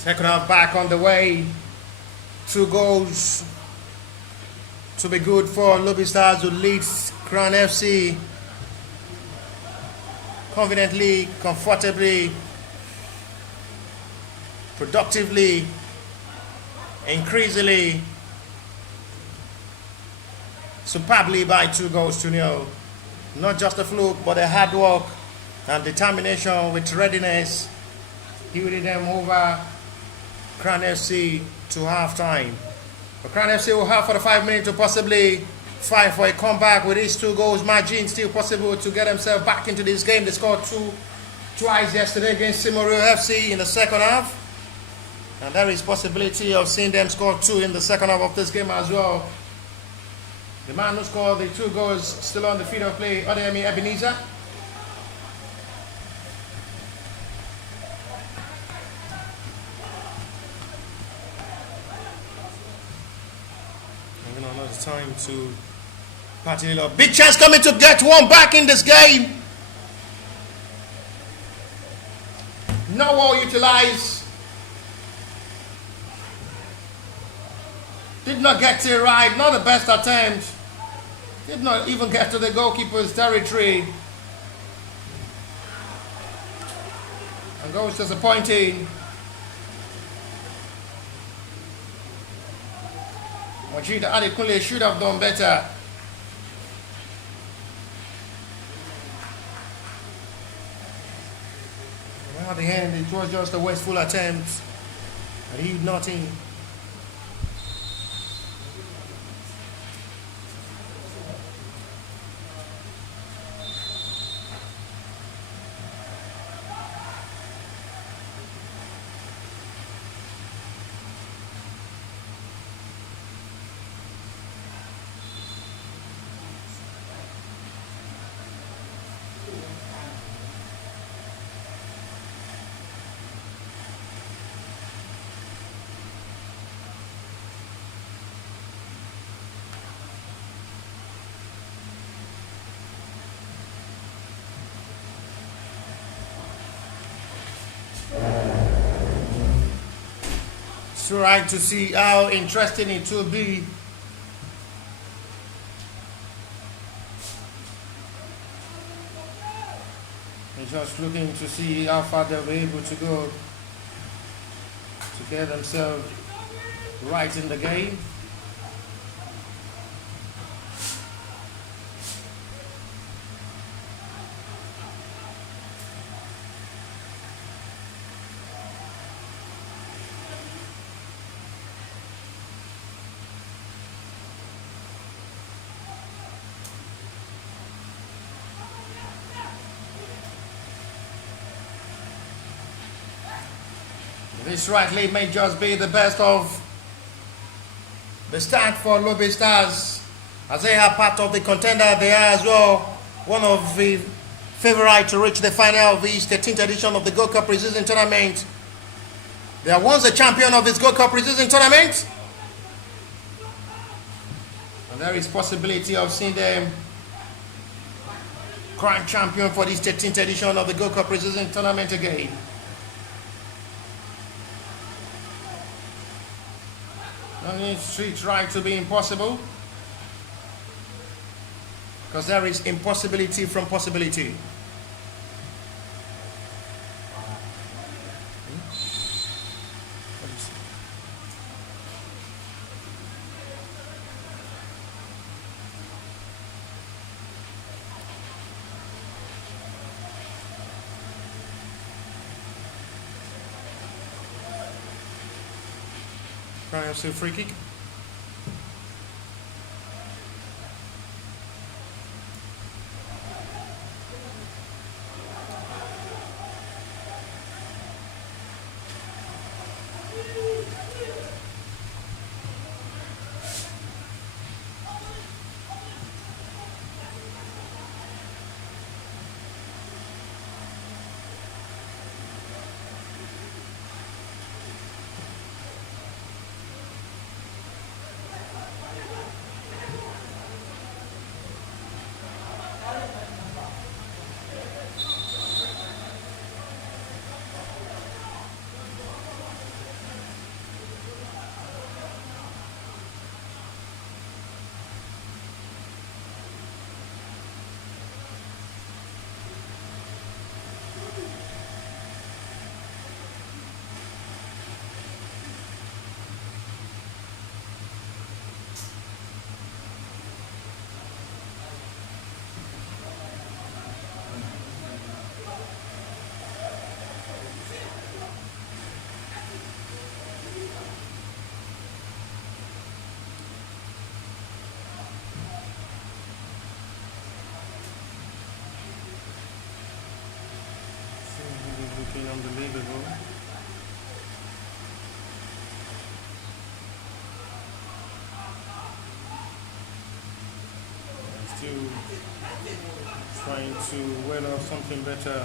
Second half back on the way. 2 goals to be good for Lobi Stars, who leads Crown FC confidently, comfortably, productively, increasingly, superbly by 2 goals to 0. Not just a fluke, but a hard work and determination with readiness. He will lead them over Crown FC to half time. But Crown FC will have 45 minutes to possibly fight for a comeback with these 2 goals margin still possible to get themselves back into this game. They scored twice yesterday against Simorio FC in the second half. And there is possibility of seeing them score 2 in the second half of this game as well. The man who scored the 2 goals still on the field of play, Odeyemi Ebenezer. Another time to party. Big chance coming to get one back in this game. Not well utilized. Did not get it right. Not the best attempt. Did not even get to the goalkeeper's territory. And goes disappointing. Majida Adekunle should have done better. At the end, it was just a wasteful attempt. And he did nothing. It's right to see how interesting it will be. They're just looking to see how far they'll be able to go to get themselves right in the game. This rightly may just be the best of the start for Lobi Stars, as they are part of the contender. They are as well one of the favorites to reach the final of this 13th edition of the Gold Cup Preseason Tournament. They are once the champion of this Gold Cup Preseason Tournament, and there is possibility of seeing them crowned champion for this 13th edition of the Gold Cup Preseason Tournament again. It's right to be impossible, because there is impossibility from possibility. Crown FC free kick. Looking unbelievable. Still trying to weather something better.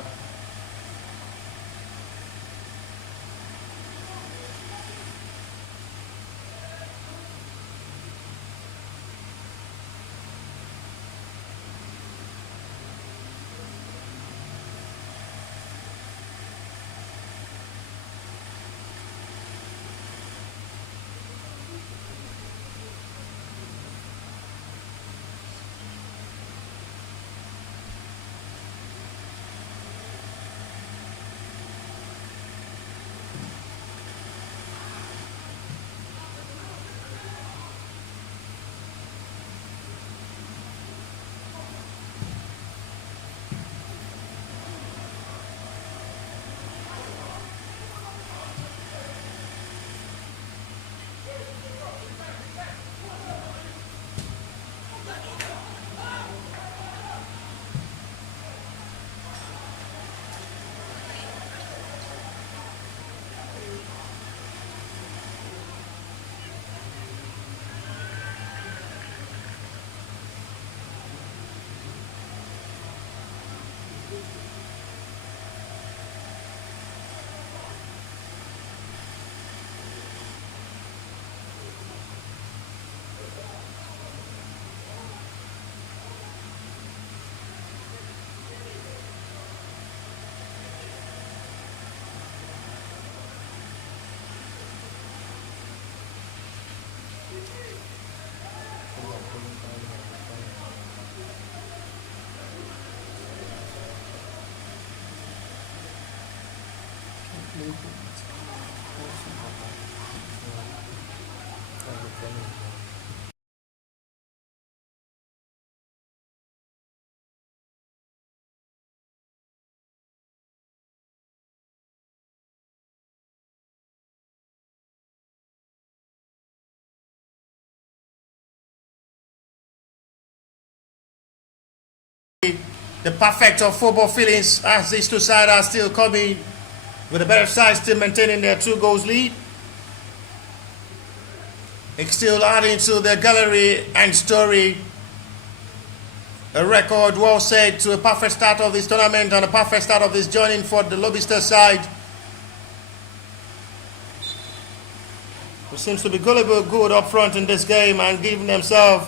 The perfect of football feelings as these two sides are still coming, with the better side still maintaining their 2 goals lead. It's still adding to their gallery and story. A record well set to a perfect start of this tournament and a perfect start of this journey for the Lobi side. Who seems to be gullible good up front in this game and giving themselves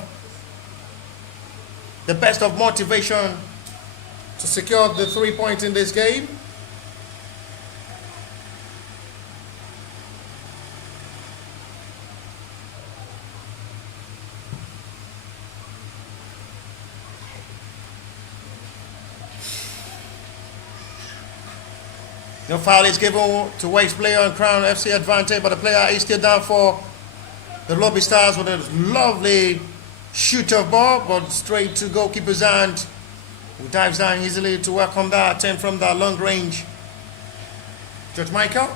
the best of motivation to secure the 3 points in this game. No foul is given to Waste player on Crown FC advantage, but the player is still down for the Lobi Stars with a lovely shoot of ball, but straight to goalkeeper's hand, who dives down easily to welcome that attempt from that long range. George Michael.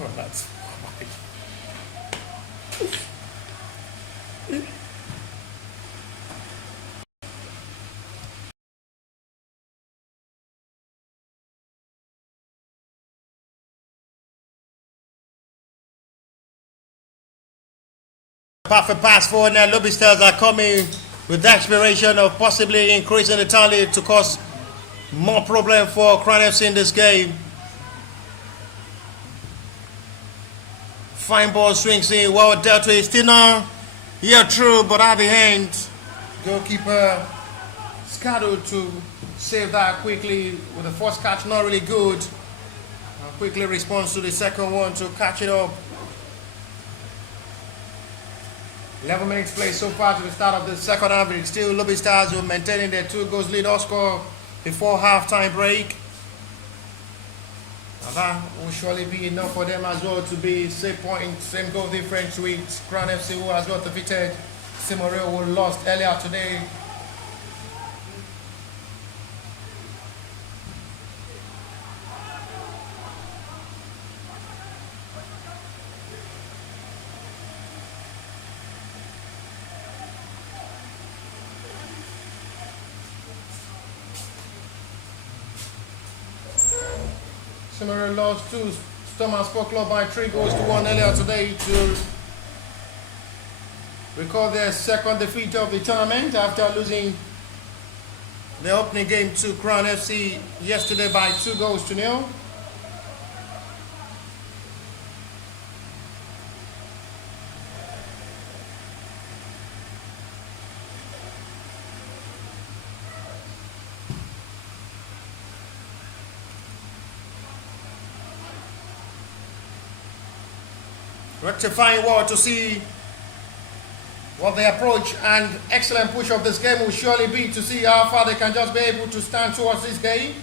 Oh, that's perfect pass forward now. Lobi Stars are coming with the aspiration of possibly increasing the tally to cause more problem for Crown FC in this game. Fine ball swings in, well dealt with. Still not yet through, but at the end, goalkeeper scheduled to save that quickly with the first catch not really good. Quickly responds to the second one to catch it up. 11 minutes played so far to the start of the second half. It's still Lobi Stars who are maintaining their 2 goals lead or score before halftime break. And that will surely be enough for them as well to be same point, same goal difference with Crown FC, who has got defeated Simoreo, who lost earlier today. Simoreo lost to Stormers Sport Club by 3 goals to 1 earlier today to record their second defeat of the tournament after losing the opening game to Crown FC yesterday by 2 goals to 0. Rectifying well to see what the approach and excellent push of this game will surely be, to see how far they can just be able to stand towards this game.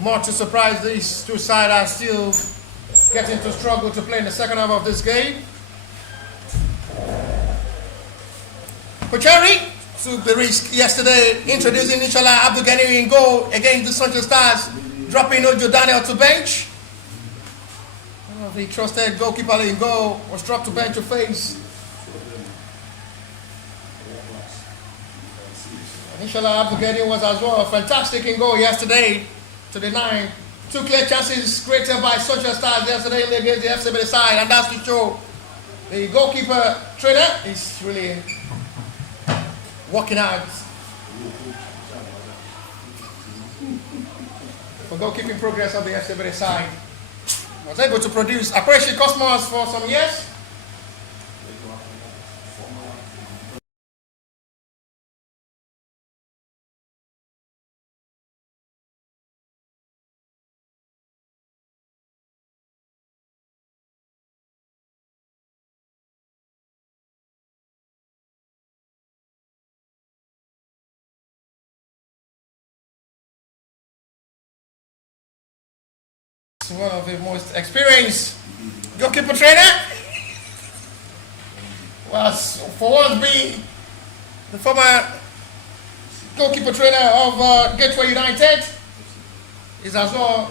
Much to surprise, these two sides are still getting to struggle to play in the second half of this game. Kucheri took the risk yesterday, introducing Inshallah Abdul in goal against the Central Stars, dropping Ojo Daniel to bench. One of the trusted goalkeeper in goal was dropped to bench to face Inshallah Abdul was as well fantastic in goal yesterday to the 9. 2 clear chances created by Social Stars yesterday against the FC side, and that's to show the goalkeeper trainer is really working out for goalkeeping progress of the FC side. Was able to produce Akreshi Cosmos for some years. One of the most experienced goalkeeper trainer. was for once being the former goalkeeper trainer of Gateway United, is as well.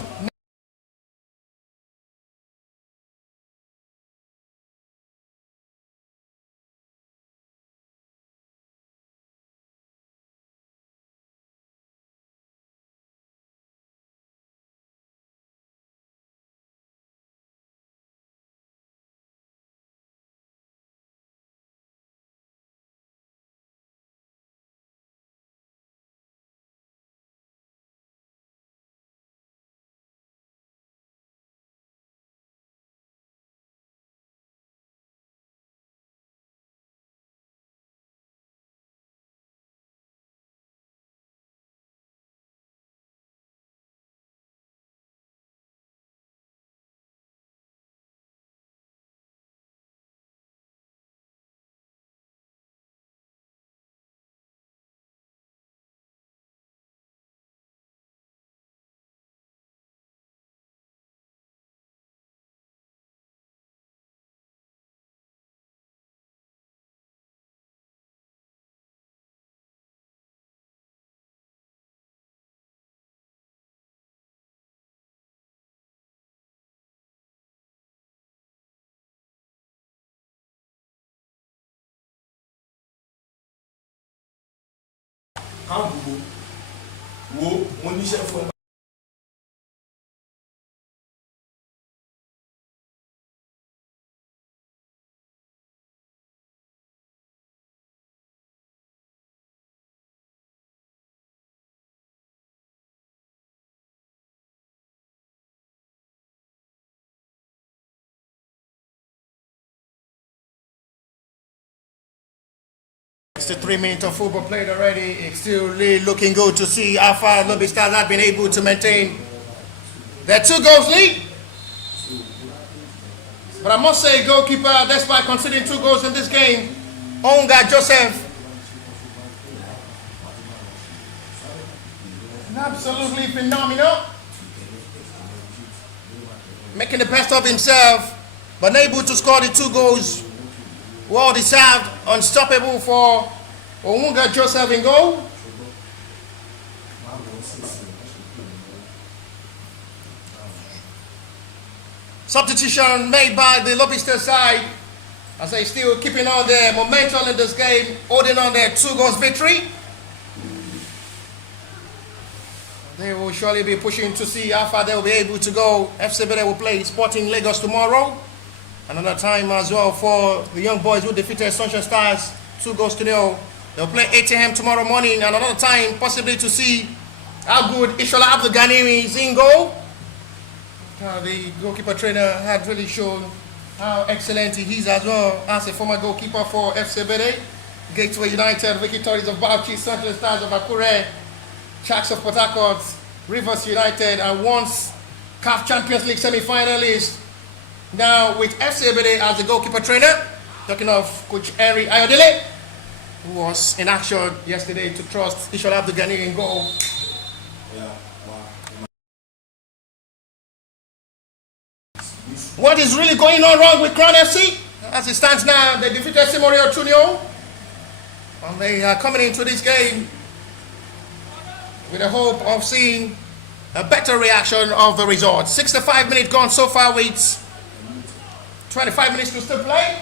It's the 3 minutes of football played already. It's still really looking good to see how far Lobi Stars have been able to maintain their 2 goals lead. But I must say, goalkeeper, despite conceding 2 goals in this game, Onga Joseph, absolutely phenomenal, making the best of himself, but unable to score the 2 goals. Well deserved, unstoppable for Onga Joseph in goal. Substitution made by the Lobi Stars side, as they still keeping on their momentum in this game, holding on their 2 goals victory. They will surely be pushing to see how far they will be able to go. FC Bede will play Sporting Lagos tomorrow. Another time as well for the young boys who defeated Sunshine Stars 2 goals to 0. They'll play 8 a.m. tomorrow morning, and another time possibly to see how good Ishola Abdul Ghani is in goal. The goalkeeper trainer had really shown how excellent he is as well as a former goalkeeper for FC Bede, Gateway United, Vicky Tories of Bauchi, Sunshine Stars of Akure, Sharks of Port Harcourt, Rivers United, and once CAF Champions League semi-finalist. Now with FC Bede as the goalkeeper trainer, talking of Coach Henry Ayodele, who was in action yesterday to trust Ishola Abdul Ghani in goal. What is really going on wrong with Crown FC? As it stands now, they defeated Simorio 2-0, and they are coming into this game with the hope of seeing a better reaction of the result. 65 minutes gone so far with 25 minutes to still play.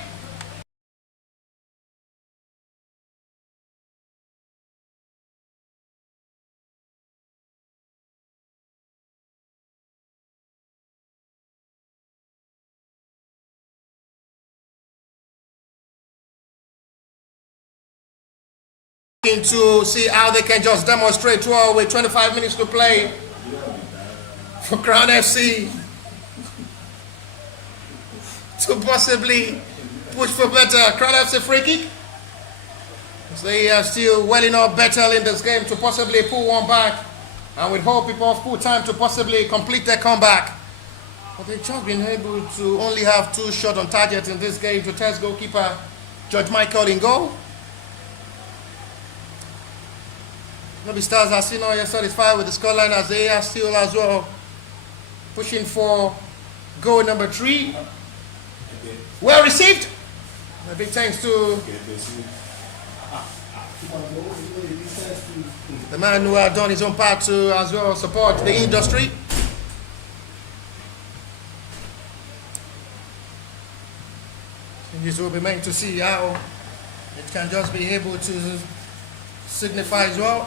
To see how they can just demonstrate well with 25 minutes to play for Crown FC to possibly push for better. Crown FC free kick. They are still welling up better in this game to possibly pull one back, and with hope people have full time to possibly complete their comeback. But they've just been able to only have 2 shots on target in this game to test goalkeeper George Michael in goal. Lobi Stars are still not yet satisfied with the scoreline, as they are still as well pushing for goal number 3. Well received. A big thanks to the man who had done his own part to as well support the industry. This will be meant to see how it can just be able to signify as well.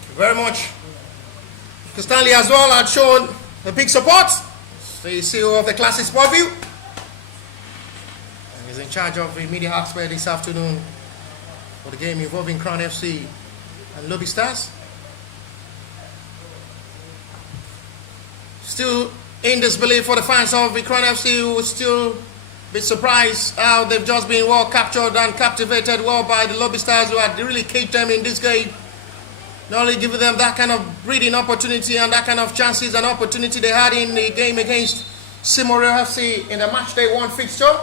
Thank you very much. Stanley as well had shown a big support. The CEO of the Classic Sport View. And he's in charge of the media aspect this afternoon for the game involving Crown FC and Lobi Stars. Still in disbelief for the fans of the Crown FC, who will still be surprised how they've just been well captured and captivated well by the Lobi Stars, who had really caged them in this game. Not only giving them that kind of breathing opportunity and that kind of chances and opportunity they had in the game against Simorio FC in the match day 1 fixture.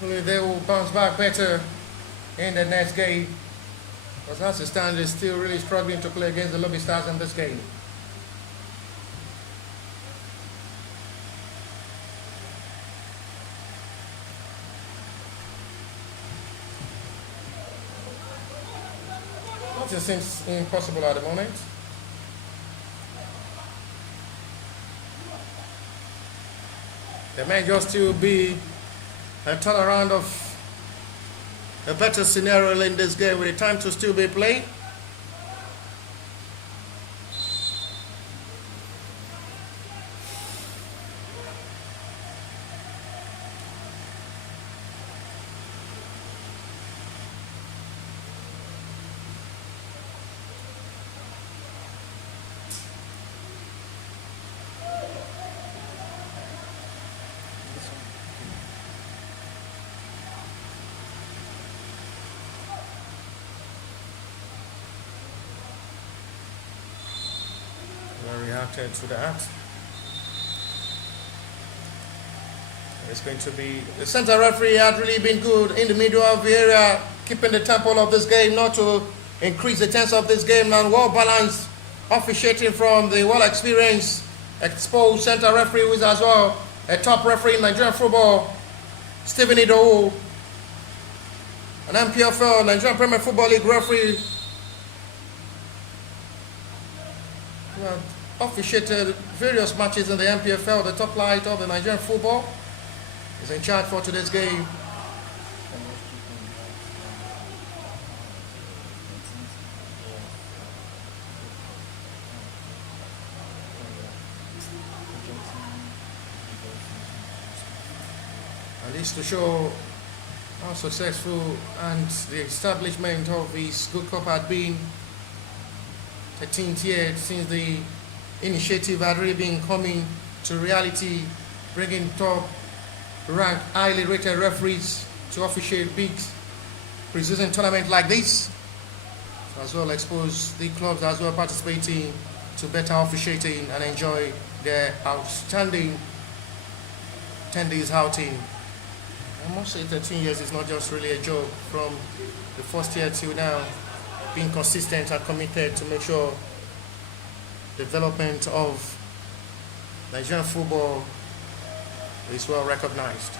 Hopefully they will bounce back better in the next game. Because as it stands, they're still really struggling to play against the Lobi Stars in this game. It seems impossible at the moment. There may just still be a turnaround of a better scenario in this game with the time to still be played. Reacted to that. It's going to be the center referee had really been good in the middle of the area, keeping the tempo of this game, not to increase the tense of this game, and well balanced officiating from the well experienced exposed center referee, who is as well a top referee in Nigerian football, Stephen Idowu, an MPFL Nigerian Premier Football League referee. Well, officiated various matches in the MPFL, the top flight of the Nigerian football. Is in charge for today's game. And this to show how successful and the establishment of this good cup had been. 13th year since the initiative had really been coming to reality, bringing top ranked, highly rated referees to officiate big pre-season tournament like this, as well expose the clubs as well participating to better officiating and enjoy their outstanding 10 days outing. I must say 13 years is not just really a joke. From the first year till now, being consistent and committed to make sure development of Nigerian football is well recognized.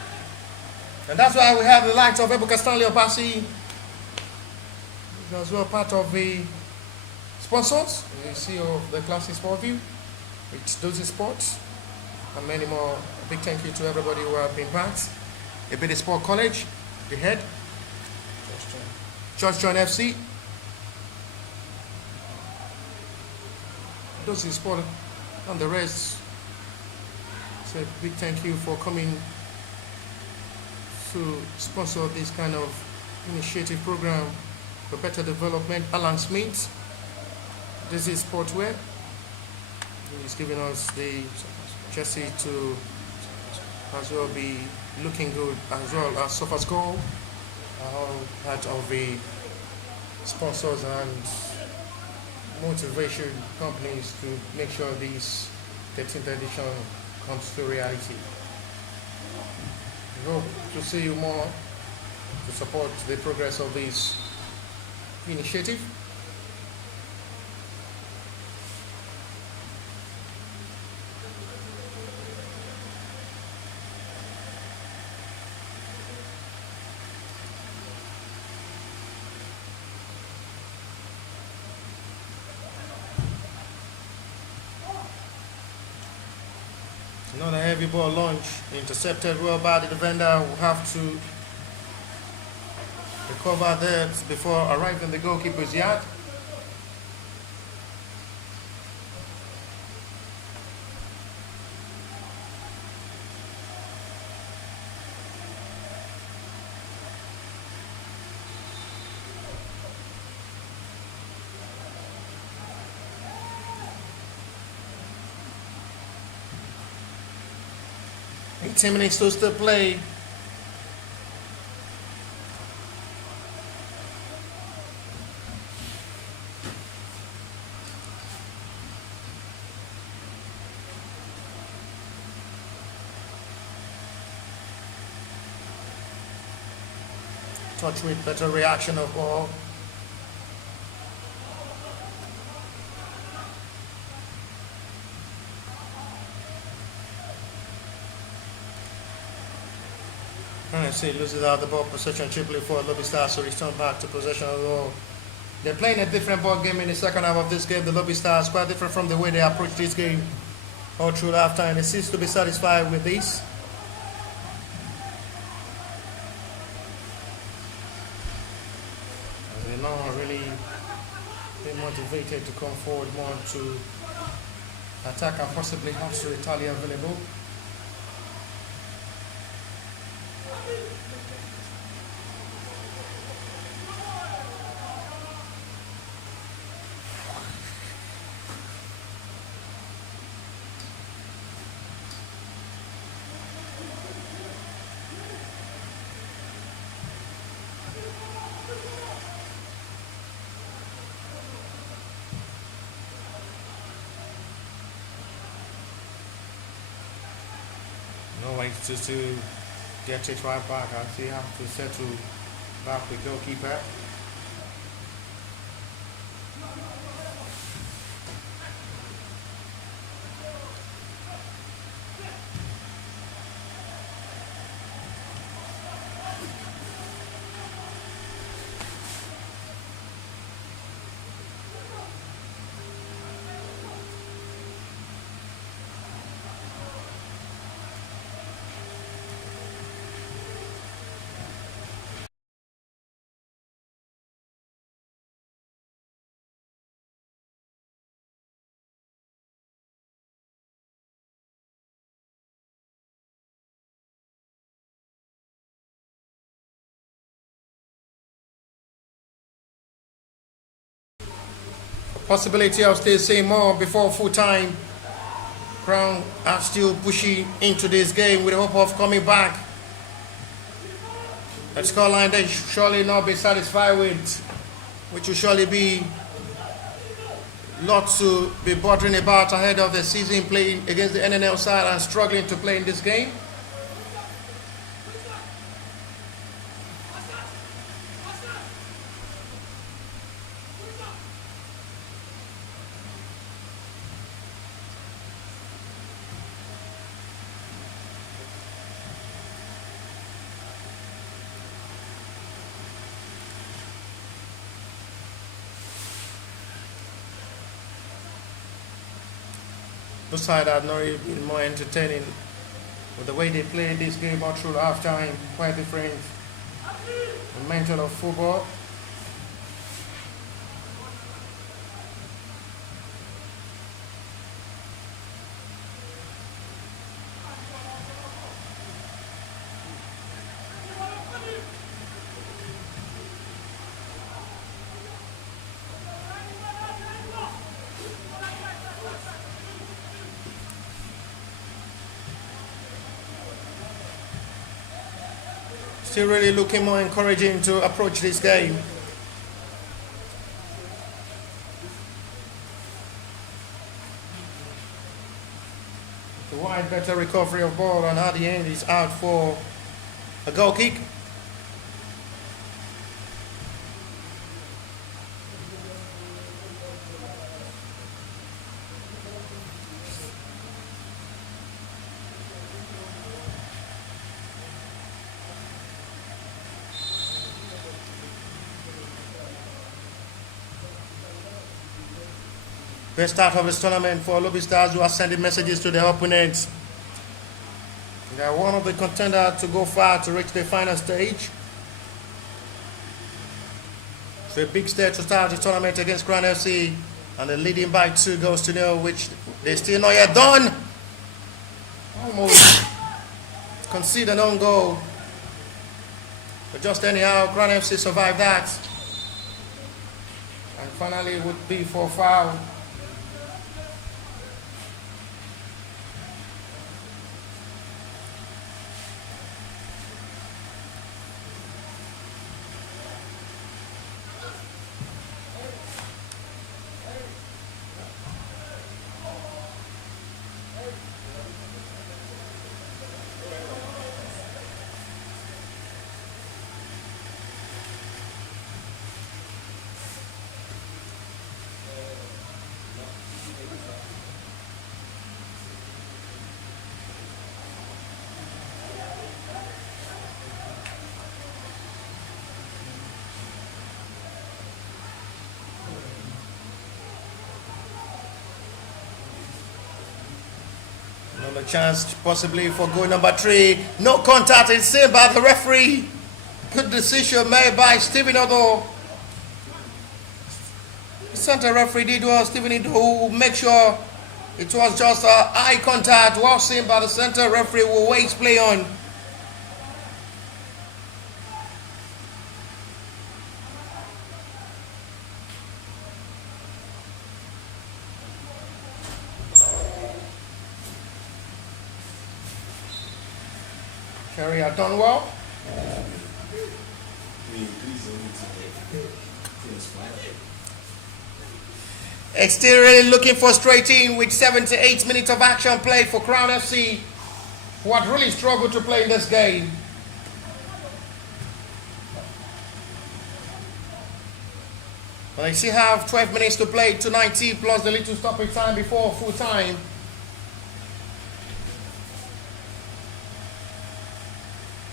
And that's why we have the likes of Ebuka Stanley Obasi, as well part of the sponsors, the CEO of the Classic Sport View, which does the sports, and many more. A big thank you to everybody who have been part. Ebede Sport College, the head, George John FC, those in sport and the rest. So a big thank you for coming to sponsor this kind of initiative program for better development. Alan Smith, this is Sportwear. He's giving us the jersey to as well be looking good, as well as SofaScore, all part of the sponsors and motivation companies to make sure this 13th edition comes to reality. We hope to see you more to support the progress of this initiative. Another heavy ball launch, intercepted well by the defender. Will have to recover there before arriving in the goalkeeper's yard. Ten minutes to still play. Touch with better reaction of ball. NFC loses out the ball possession triply for Lobi Stars to return back to possession of the ball. They're playing a different ball game in the second half of this game. The Lobi Stars quite different from the way they approach this game all through halftime. They seem to be satisfied with this. They're now really motivated to come forward more to attack and possibly have to retaliate available. No way to get it right back. I see have to settle back with goalkeeper. Possibility of still seeing more before full time. Crown are still pushing into this game with the hope of coming back. The scoreline they surely not be satisfied with, which will surely be lots to be bothering about ahead of the season, playing against the NNL side and struggling to play in this game. Both sides have not really been more entertaining with the way they play this game all through halftime. Quite different mental of football. Still really looking more encouraging to approach this game. The wide better recovery of ball, and at the end is out for a goal kick. Best start of this tournament for Lobi Stars, who are sending messages to their opponents. They are one of the contenders to go far to reach the final stage. It's a big stage to start the tournament against Crown FC, and they're leading by 2 goals to 0, which they still not yet done. Almost concede an own goal, but just anyhow, Crown FC survived that, and finally it would be for foul. Another chance possibly for goal number 3. No contact is seen by the referee. Good decision made by Stephen Odo. The center referee did well, Stephen Odo, make sure it was just eye contact. Well seen by the center referee, will wait play on. Kerry had done well. Exteriorly looking for straight in with 78 minutes of action played for Crown FC, who had really struggled to play in this game. But they still have 12 minutes to play to 90 plus the little stoppage time before full time.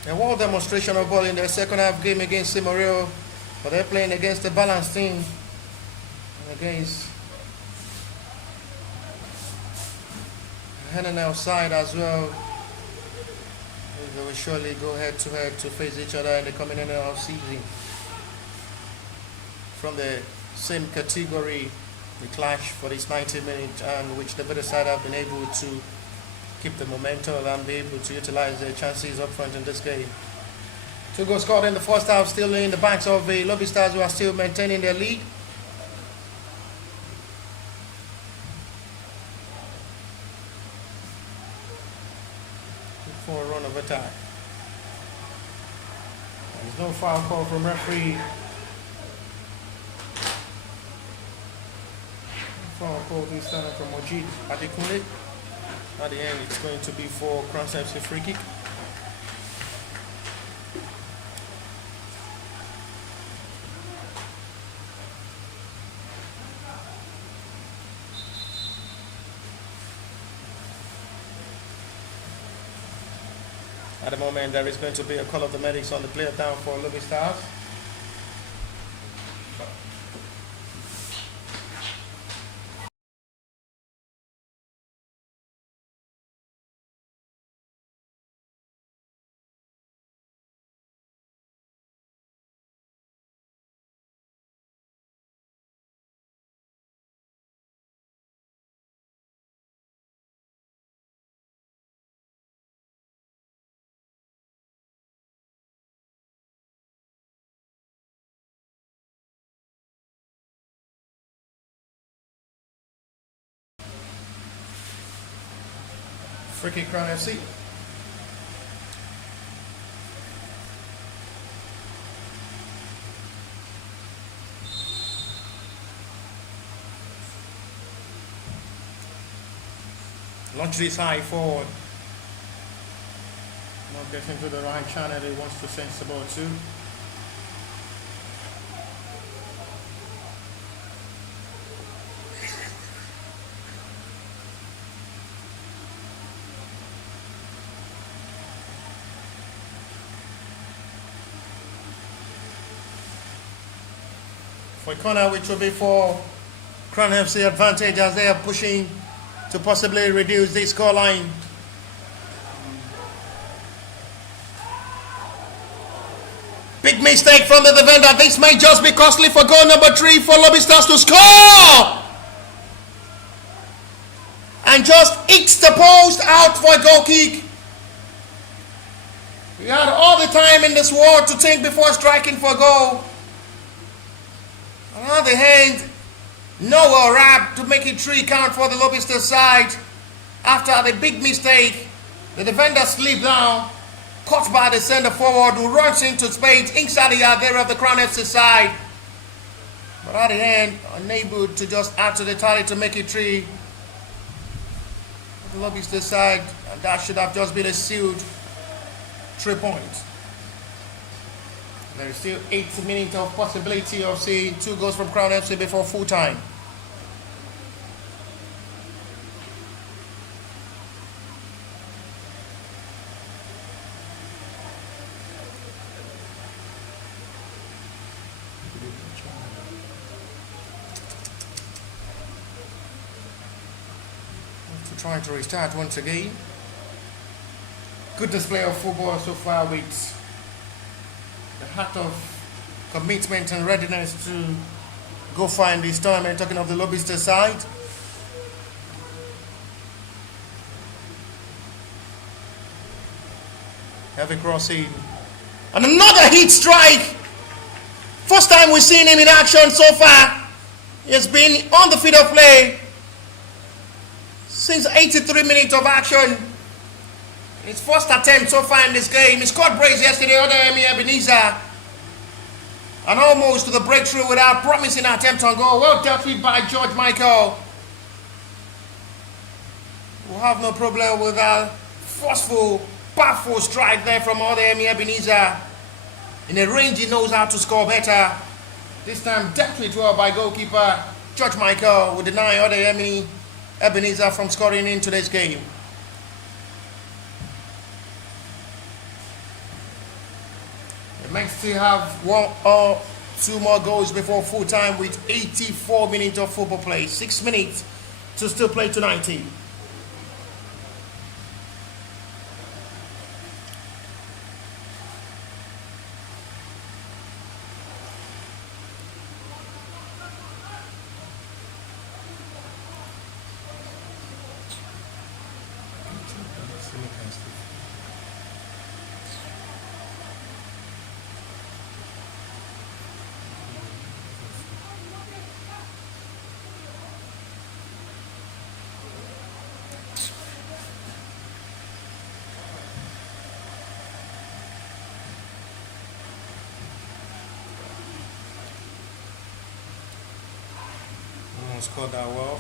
A well demonstration of ball in their second half game against Simorio, but they're playing against a balanced team and against Henanel side as well. They will surely go head to head to face each other in the coming NL season. From the same category, the clash for this 90 minutes, and which the better side have been able to keep the momentum and be able to utilize their chances up front in this game. 2 goals scored in the first half, still in the backs of the Lobi Stars, who are still maintaining their lead. For a run of attack. There's no foul call from referee. Foul call this time from Mojid Adekunle. At the end, it's going to be for Crown FC free kick. At the moment, there is going to be a call of the medics on the player down for Lobi Stars. Free kick, Crown FC. Launch this high forward. Not getting to the right channel, he wants to sense the ball too. For a corner, which will be for Crown FC advantage as they are pushing to possibly reduce the scoreline. Big mistake from the defender. This may just be costly for goal number 3 for Lobi Stars to score. And just hits the post out for a goal kick. We had all the time in this world to think before striking for a goal. On the other hand, Noah Rab to make it 3 count for the Lobi Stars side. After the big mistake, the defender slipped down, caught by the centre forward who runs into space inside the area of the Crown FC side. But at the end, unable to just add to the tally to make it 3. The Lobi Stars side, and that should have just been a sealed 3 points. There is still 8 minutes of possibility of seeing 2 goals from Crown FC before full time. Trying to restart once again. Good display of football so far with the heart of commitment and readiness to go far in this tournament. Talking of the Lobi Stars side. Heavy crossing. And another heat strike. First time we've seen him in action so far. He has been on the field of play since 83 minutes of action. His first attempt so far in this game. He scored brace yesterday under Emi Ebenezer. And almost to the breakthrough without promising an attempt on goal. Well dealt with by George Michael. We'll have no problem with that forceful, powerful strike there from other Emi Ebenezer. In a range he knows how to score better. This time dealt with well by goalkeeper George Michael will deny other Emi Ebenezer from scoring in today's game. The men still have 1 or 2 more goals before full time with 84 minutes of football play. 6 minutes to still play to 90. Scored that well.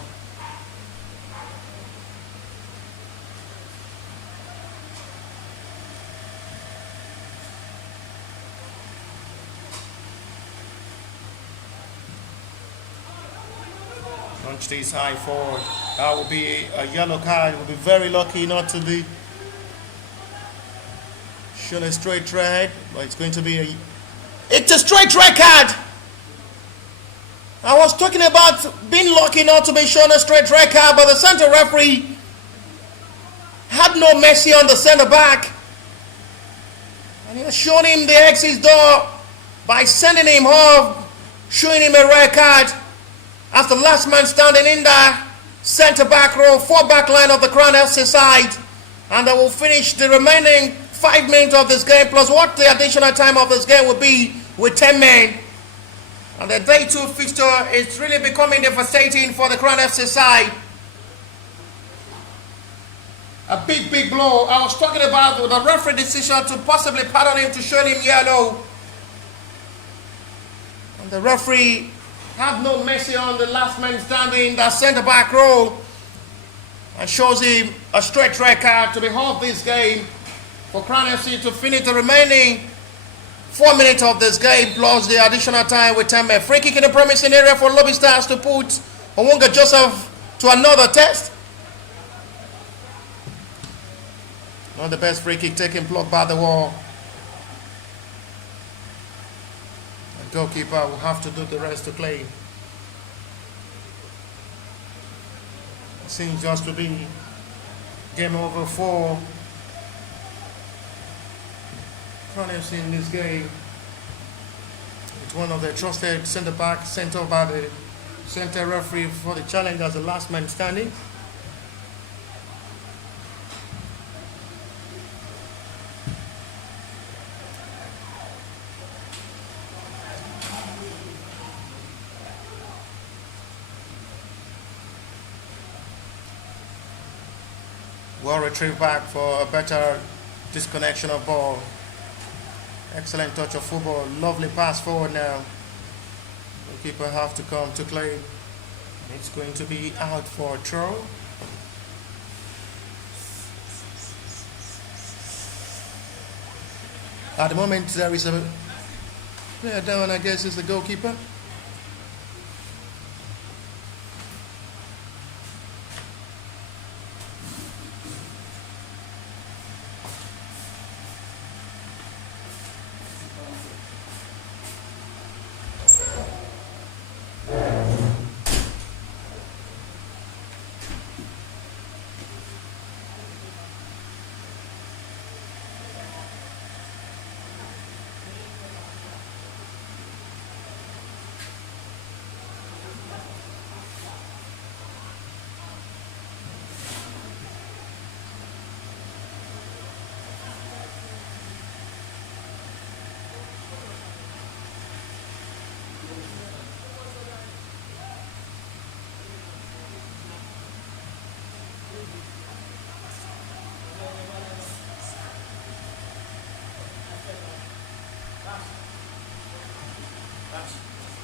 Launched this high forward. That will be a yellow card. We'll be very lucky not to be shown a straight red, but it's going to be it's a straight red card. I was talking about being lucky not to be shown a straight red card, but the center referee had no mercy on the center back. And he has shown him the exit door by sending him home, showing him a red card as the last man standing in the center back row, 4 back line of the Crown FC side. And they will finish the remaining 5 minutes of this game, plus what the additional time of this game will be with 10 men. And the day 2 fixture is really becoming devastating for the Crown FC side. A big blow. I was talking about the referee decision to possibly pardon him, to show him yellow. And the referee had no mercy on the last man standing in that centre back row and shows him a straight red card to be off this game for Crown FC to finish the remaining 4 minutes of this game plus the additional time with 10 men. Free kick in the promising area for Lobi Stars to put Onwunga Joseph to another test. Not the best free kick taken, blocked by the wall. The goalkeeper will have to do the rest to claim. It seems just to be game over for Crown FC in this game. with one of the trusted center back sent off by the center referee for the challenge as the last man standing. Well retrieved back for a better disconnection of ball. Excellent touch of football. Lovely pass forward now. The keeper have to come to claim. It's going to be out for a throw. At the moment there is a player down, I guess is the goalkeeper.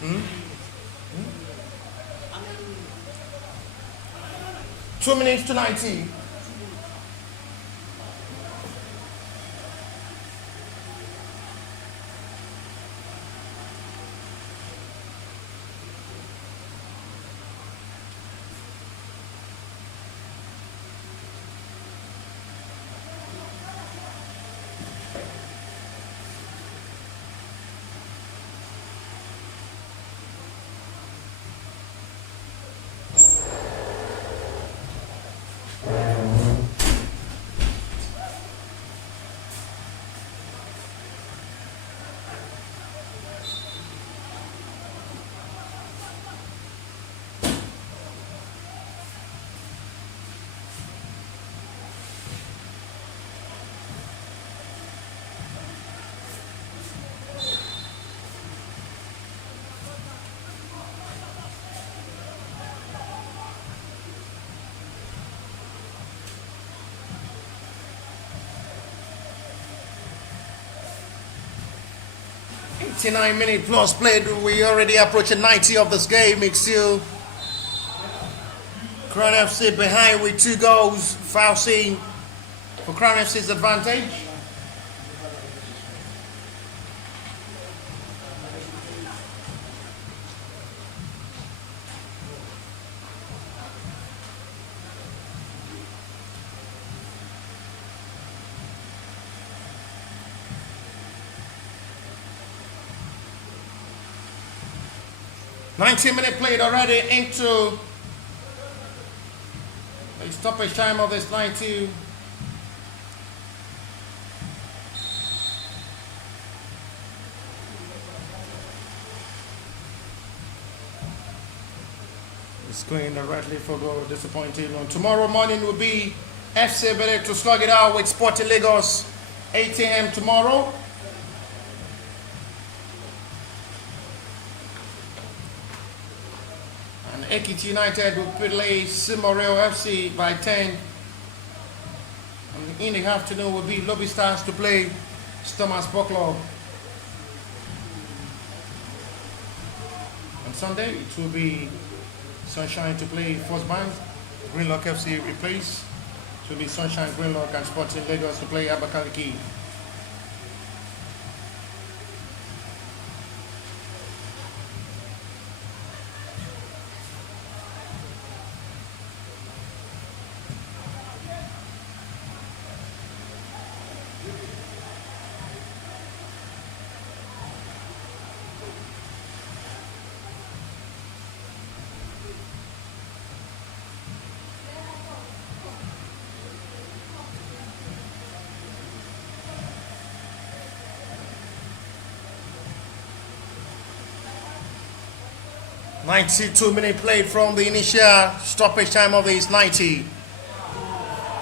Hmm? 2 minutes to 90. Minute plus played. We already approaching 90 of this game. It's still Crown FC behind with 2 goals. Foul scene for Crown FC's advantage. Minute played already into the stoppage time of this 90. It's going directly for goal. Disappointing. Tomorrow morning will be FC Bele to slug it out with Sporting Lagos, 8 a.m. tomorrow. Ekiti United will play Simoreo FC by 10. And in the afternoon will be Lobi Stars to play Stormers Sport Club. On Sunday it will be Sunshine to play First Bank. Greenlock FC replace. It will be Sunshine, Greenlock and Sporting Lagos to play Abakaliki. 92 minutes played from the initial stoppage time of this 90.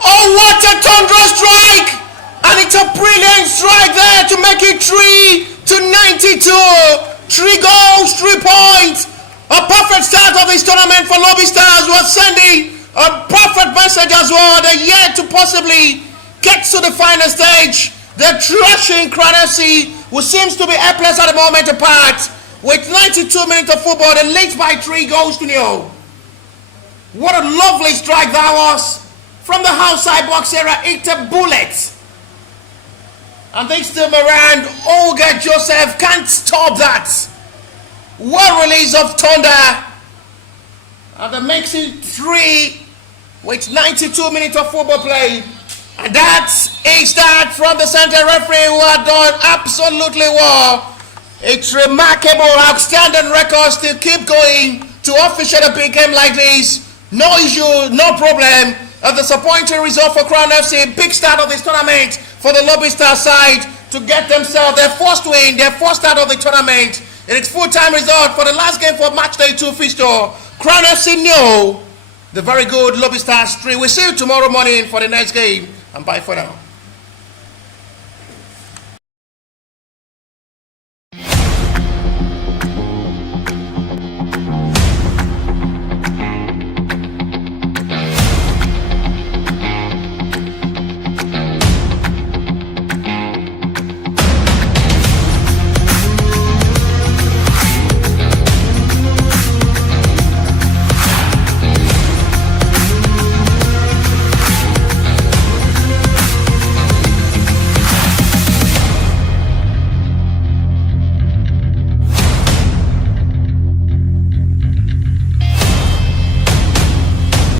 Oh, what a thunderous strike! And it's a brilliant strike there to make it 3-92. 3 goals, 3 points. A perfect start of this tournament for Lobi Stars, was sending a perfect message as well. They're yet to possibly get to the final stage. They're thrashing Crown FC, who seems to be helpless at the moment apart. With 92 minutes of football, they lead by 3 goals to 0. What a lovely strike that was. From the outside box area, it's a bullet. And this time around, Olga Joseph can't stop that. What release of thunder. And that makes it 3 with 92 minutes of football play. And that's a start from the center referee, who had done absolutely well. It's remarkable, outstanding records to keep going to officiate a big game like this. No issue, no problem. A disappointing result for Crown FC. Big start of this tournament for the Lobi Star side to get themselves their first win, their first start of the tournament. In its full-time result for the last game for match day 2 fixture. Crown FC 0. The very good Lobi Stars 3. We'll see you tomorrow morning for the next game. And bye for now.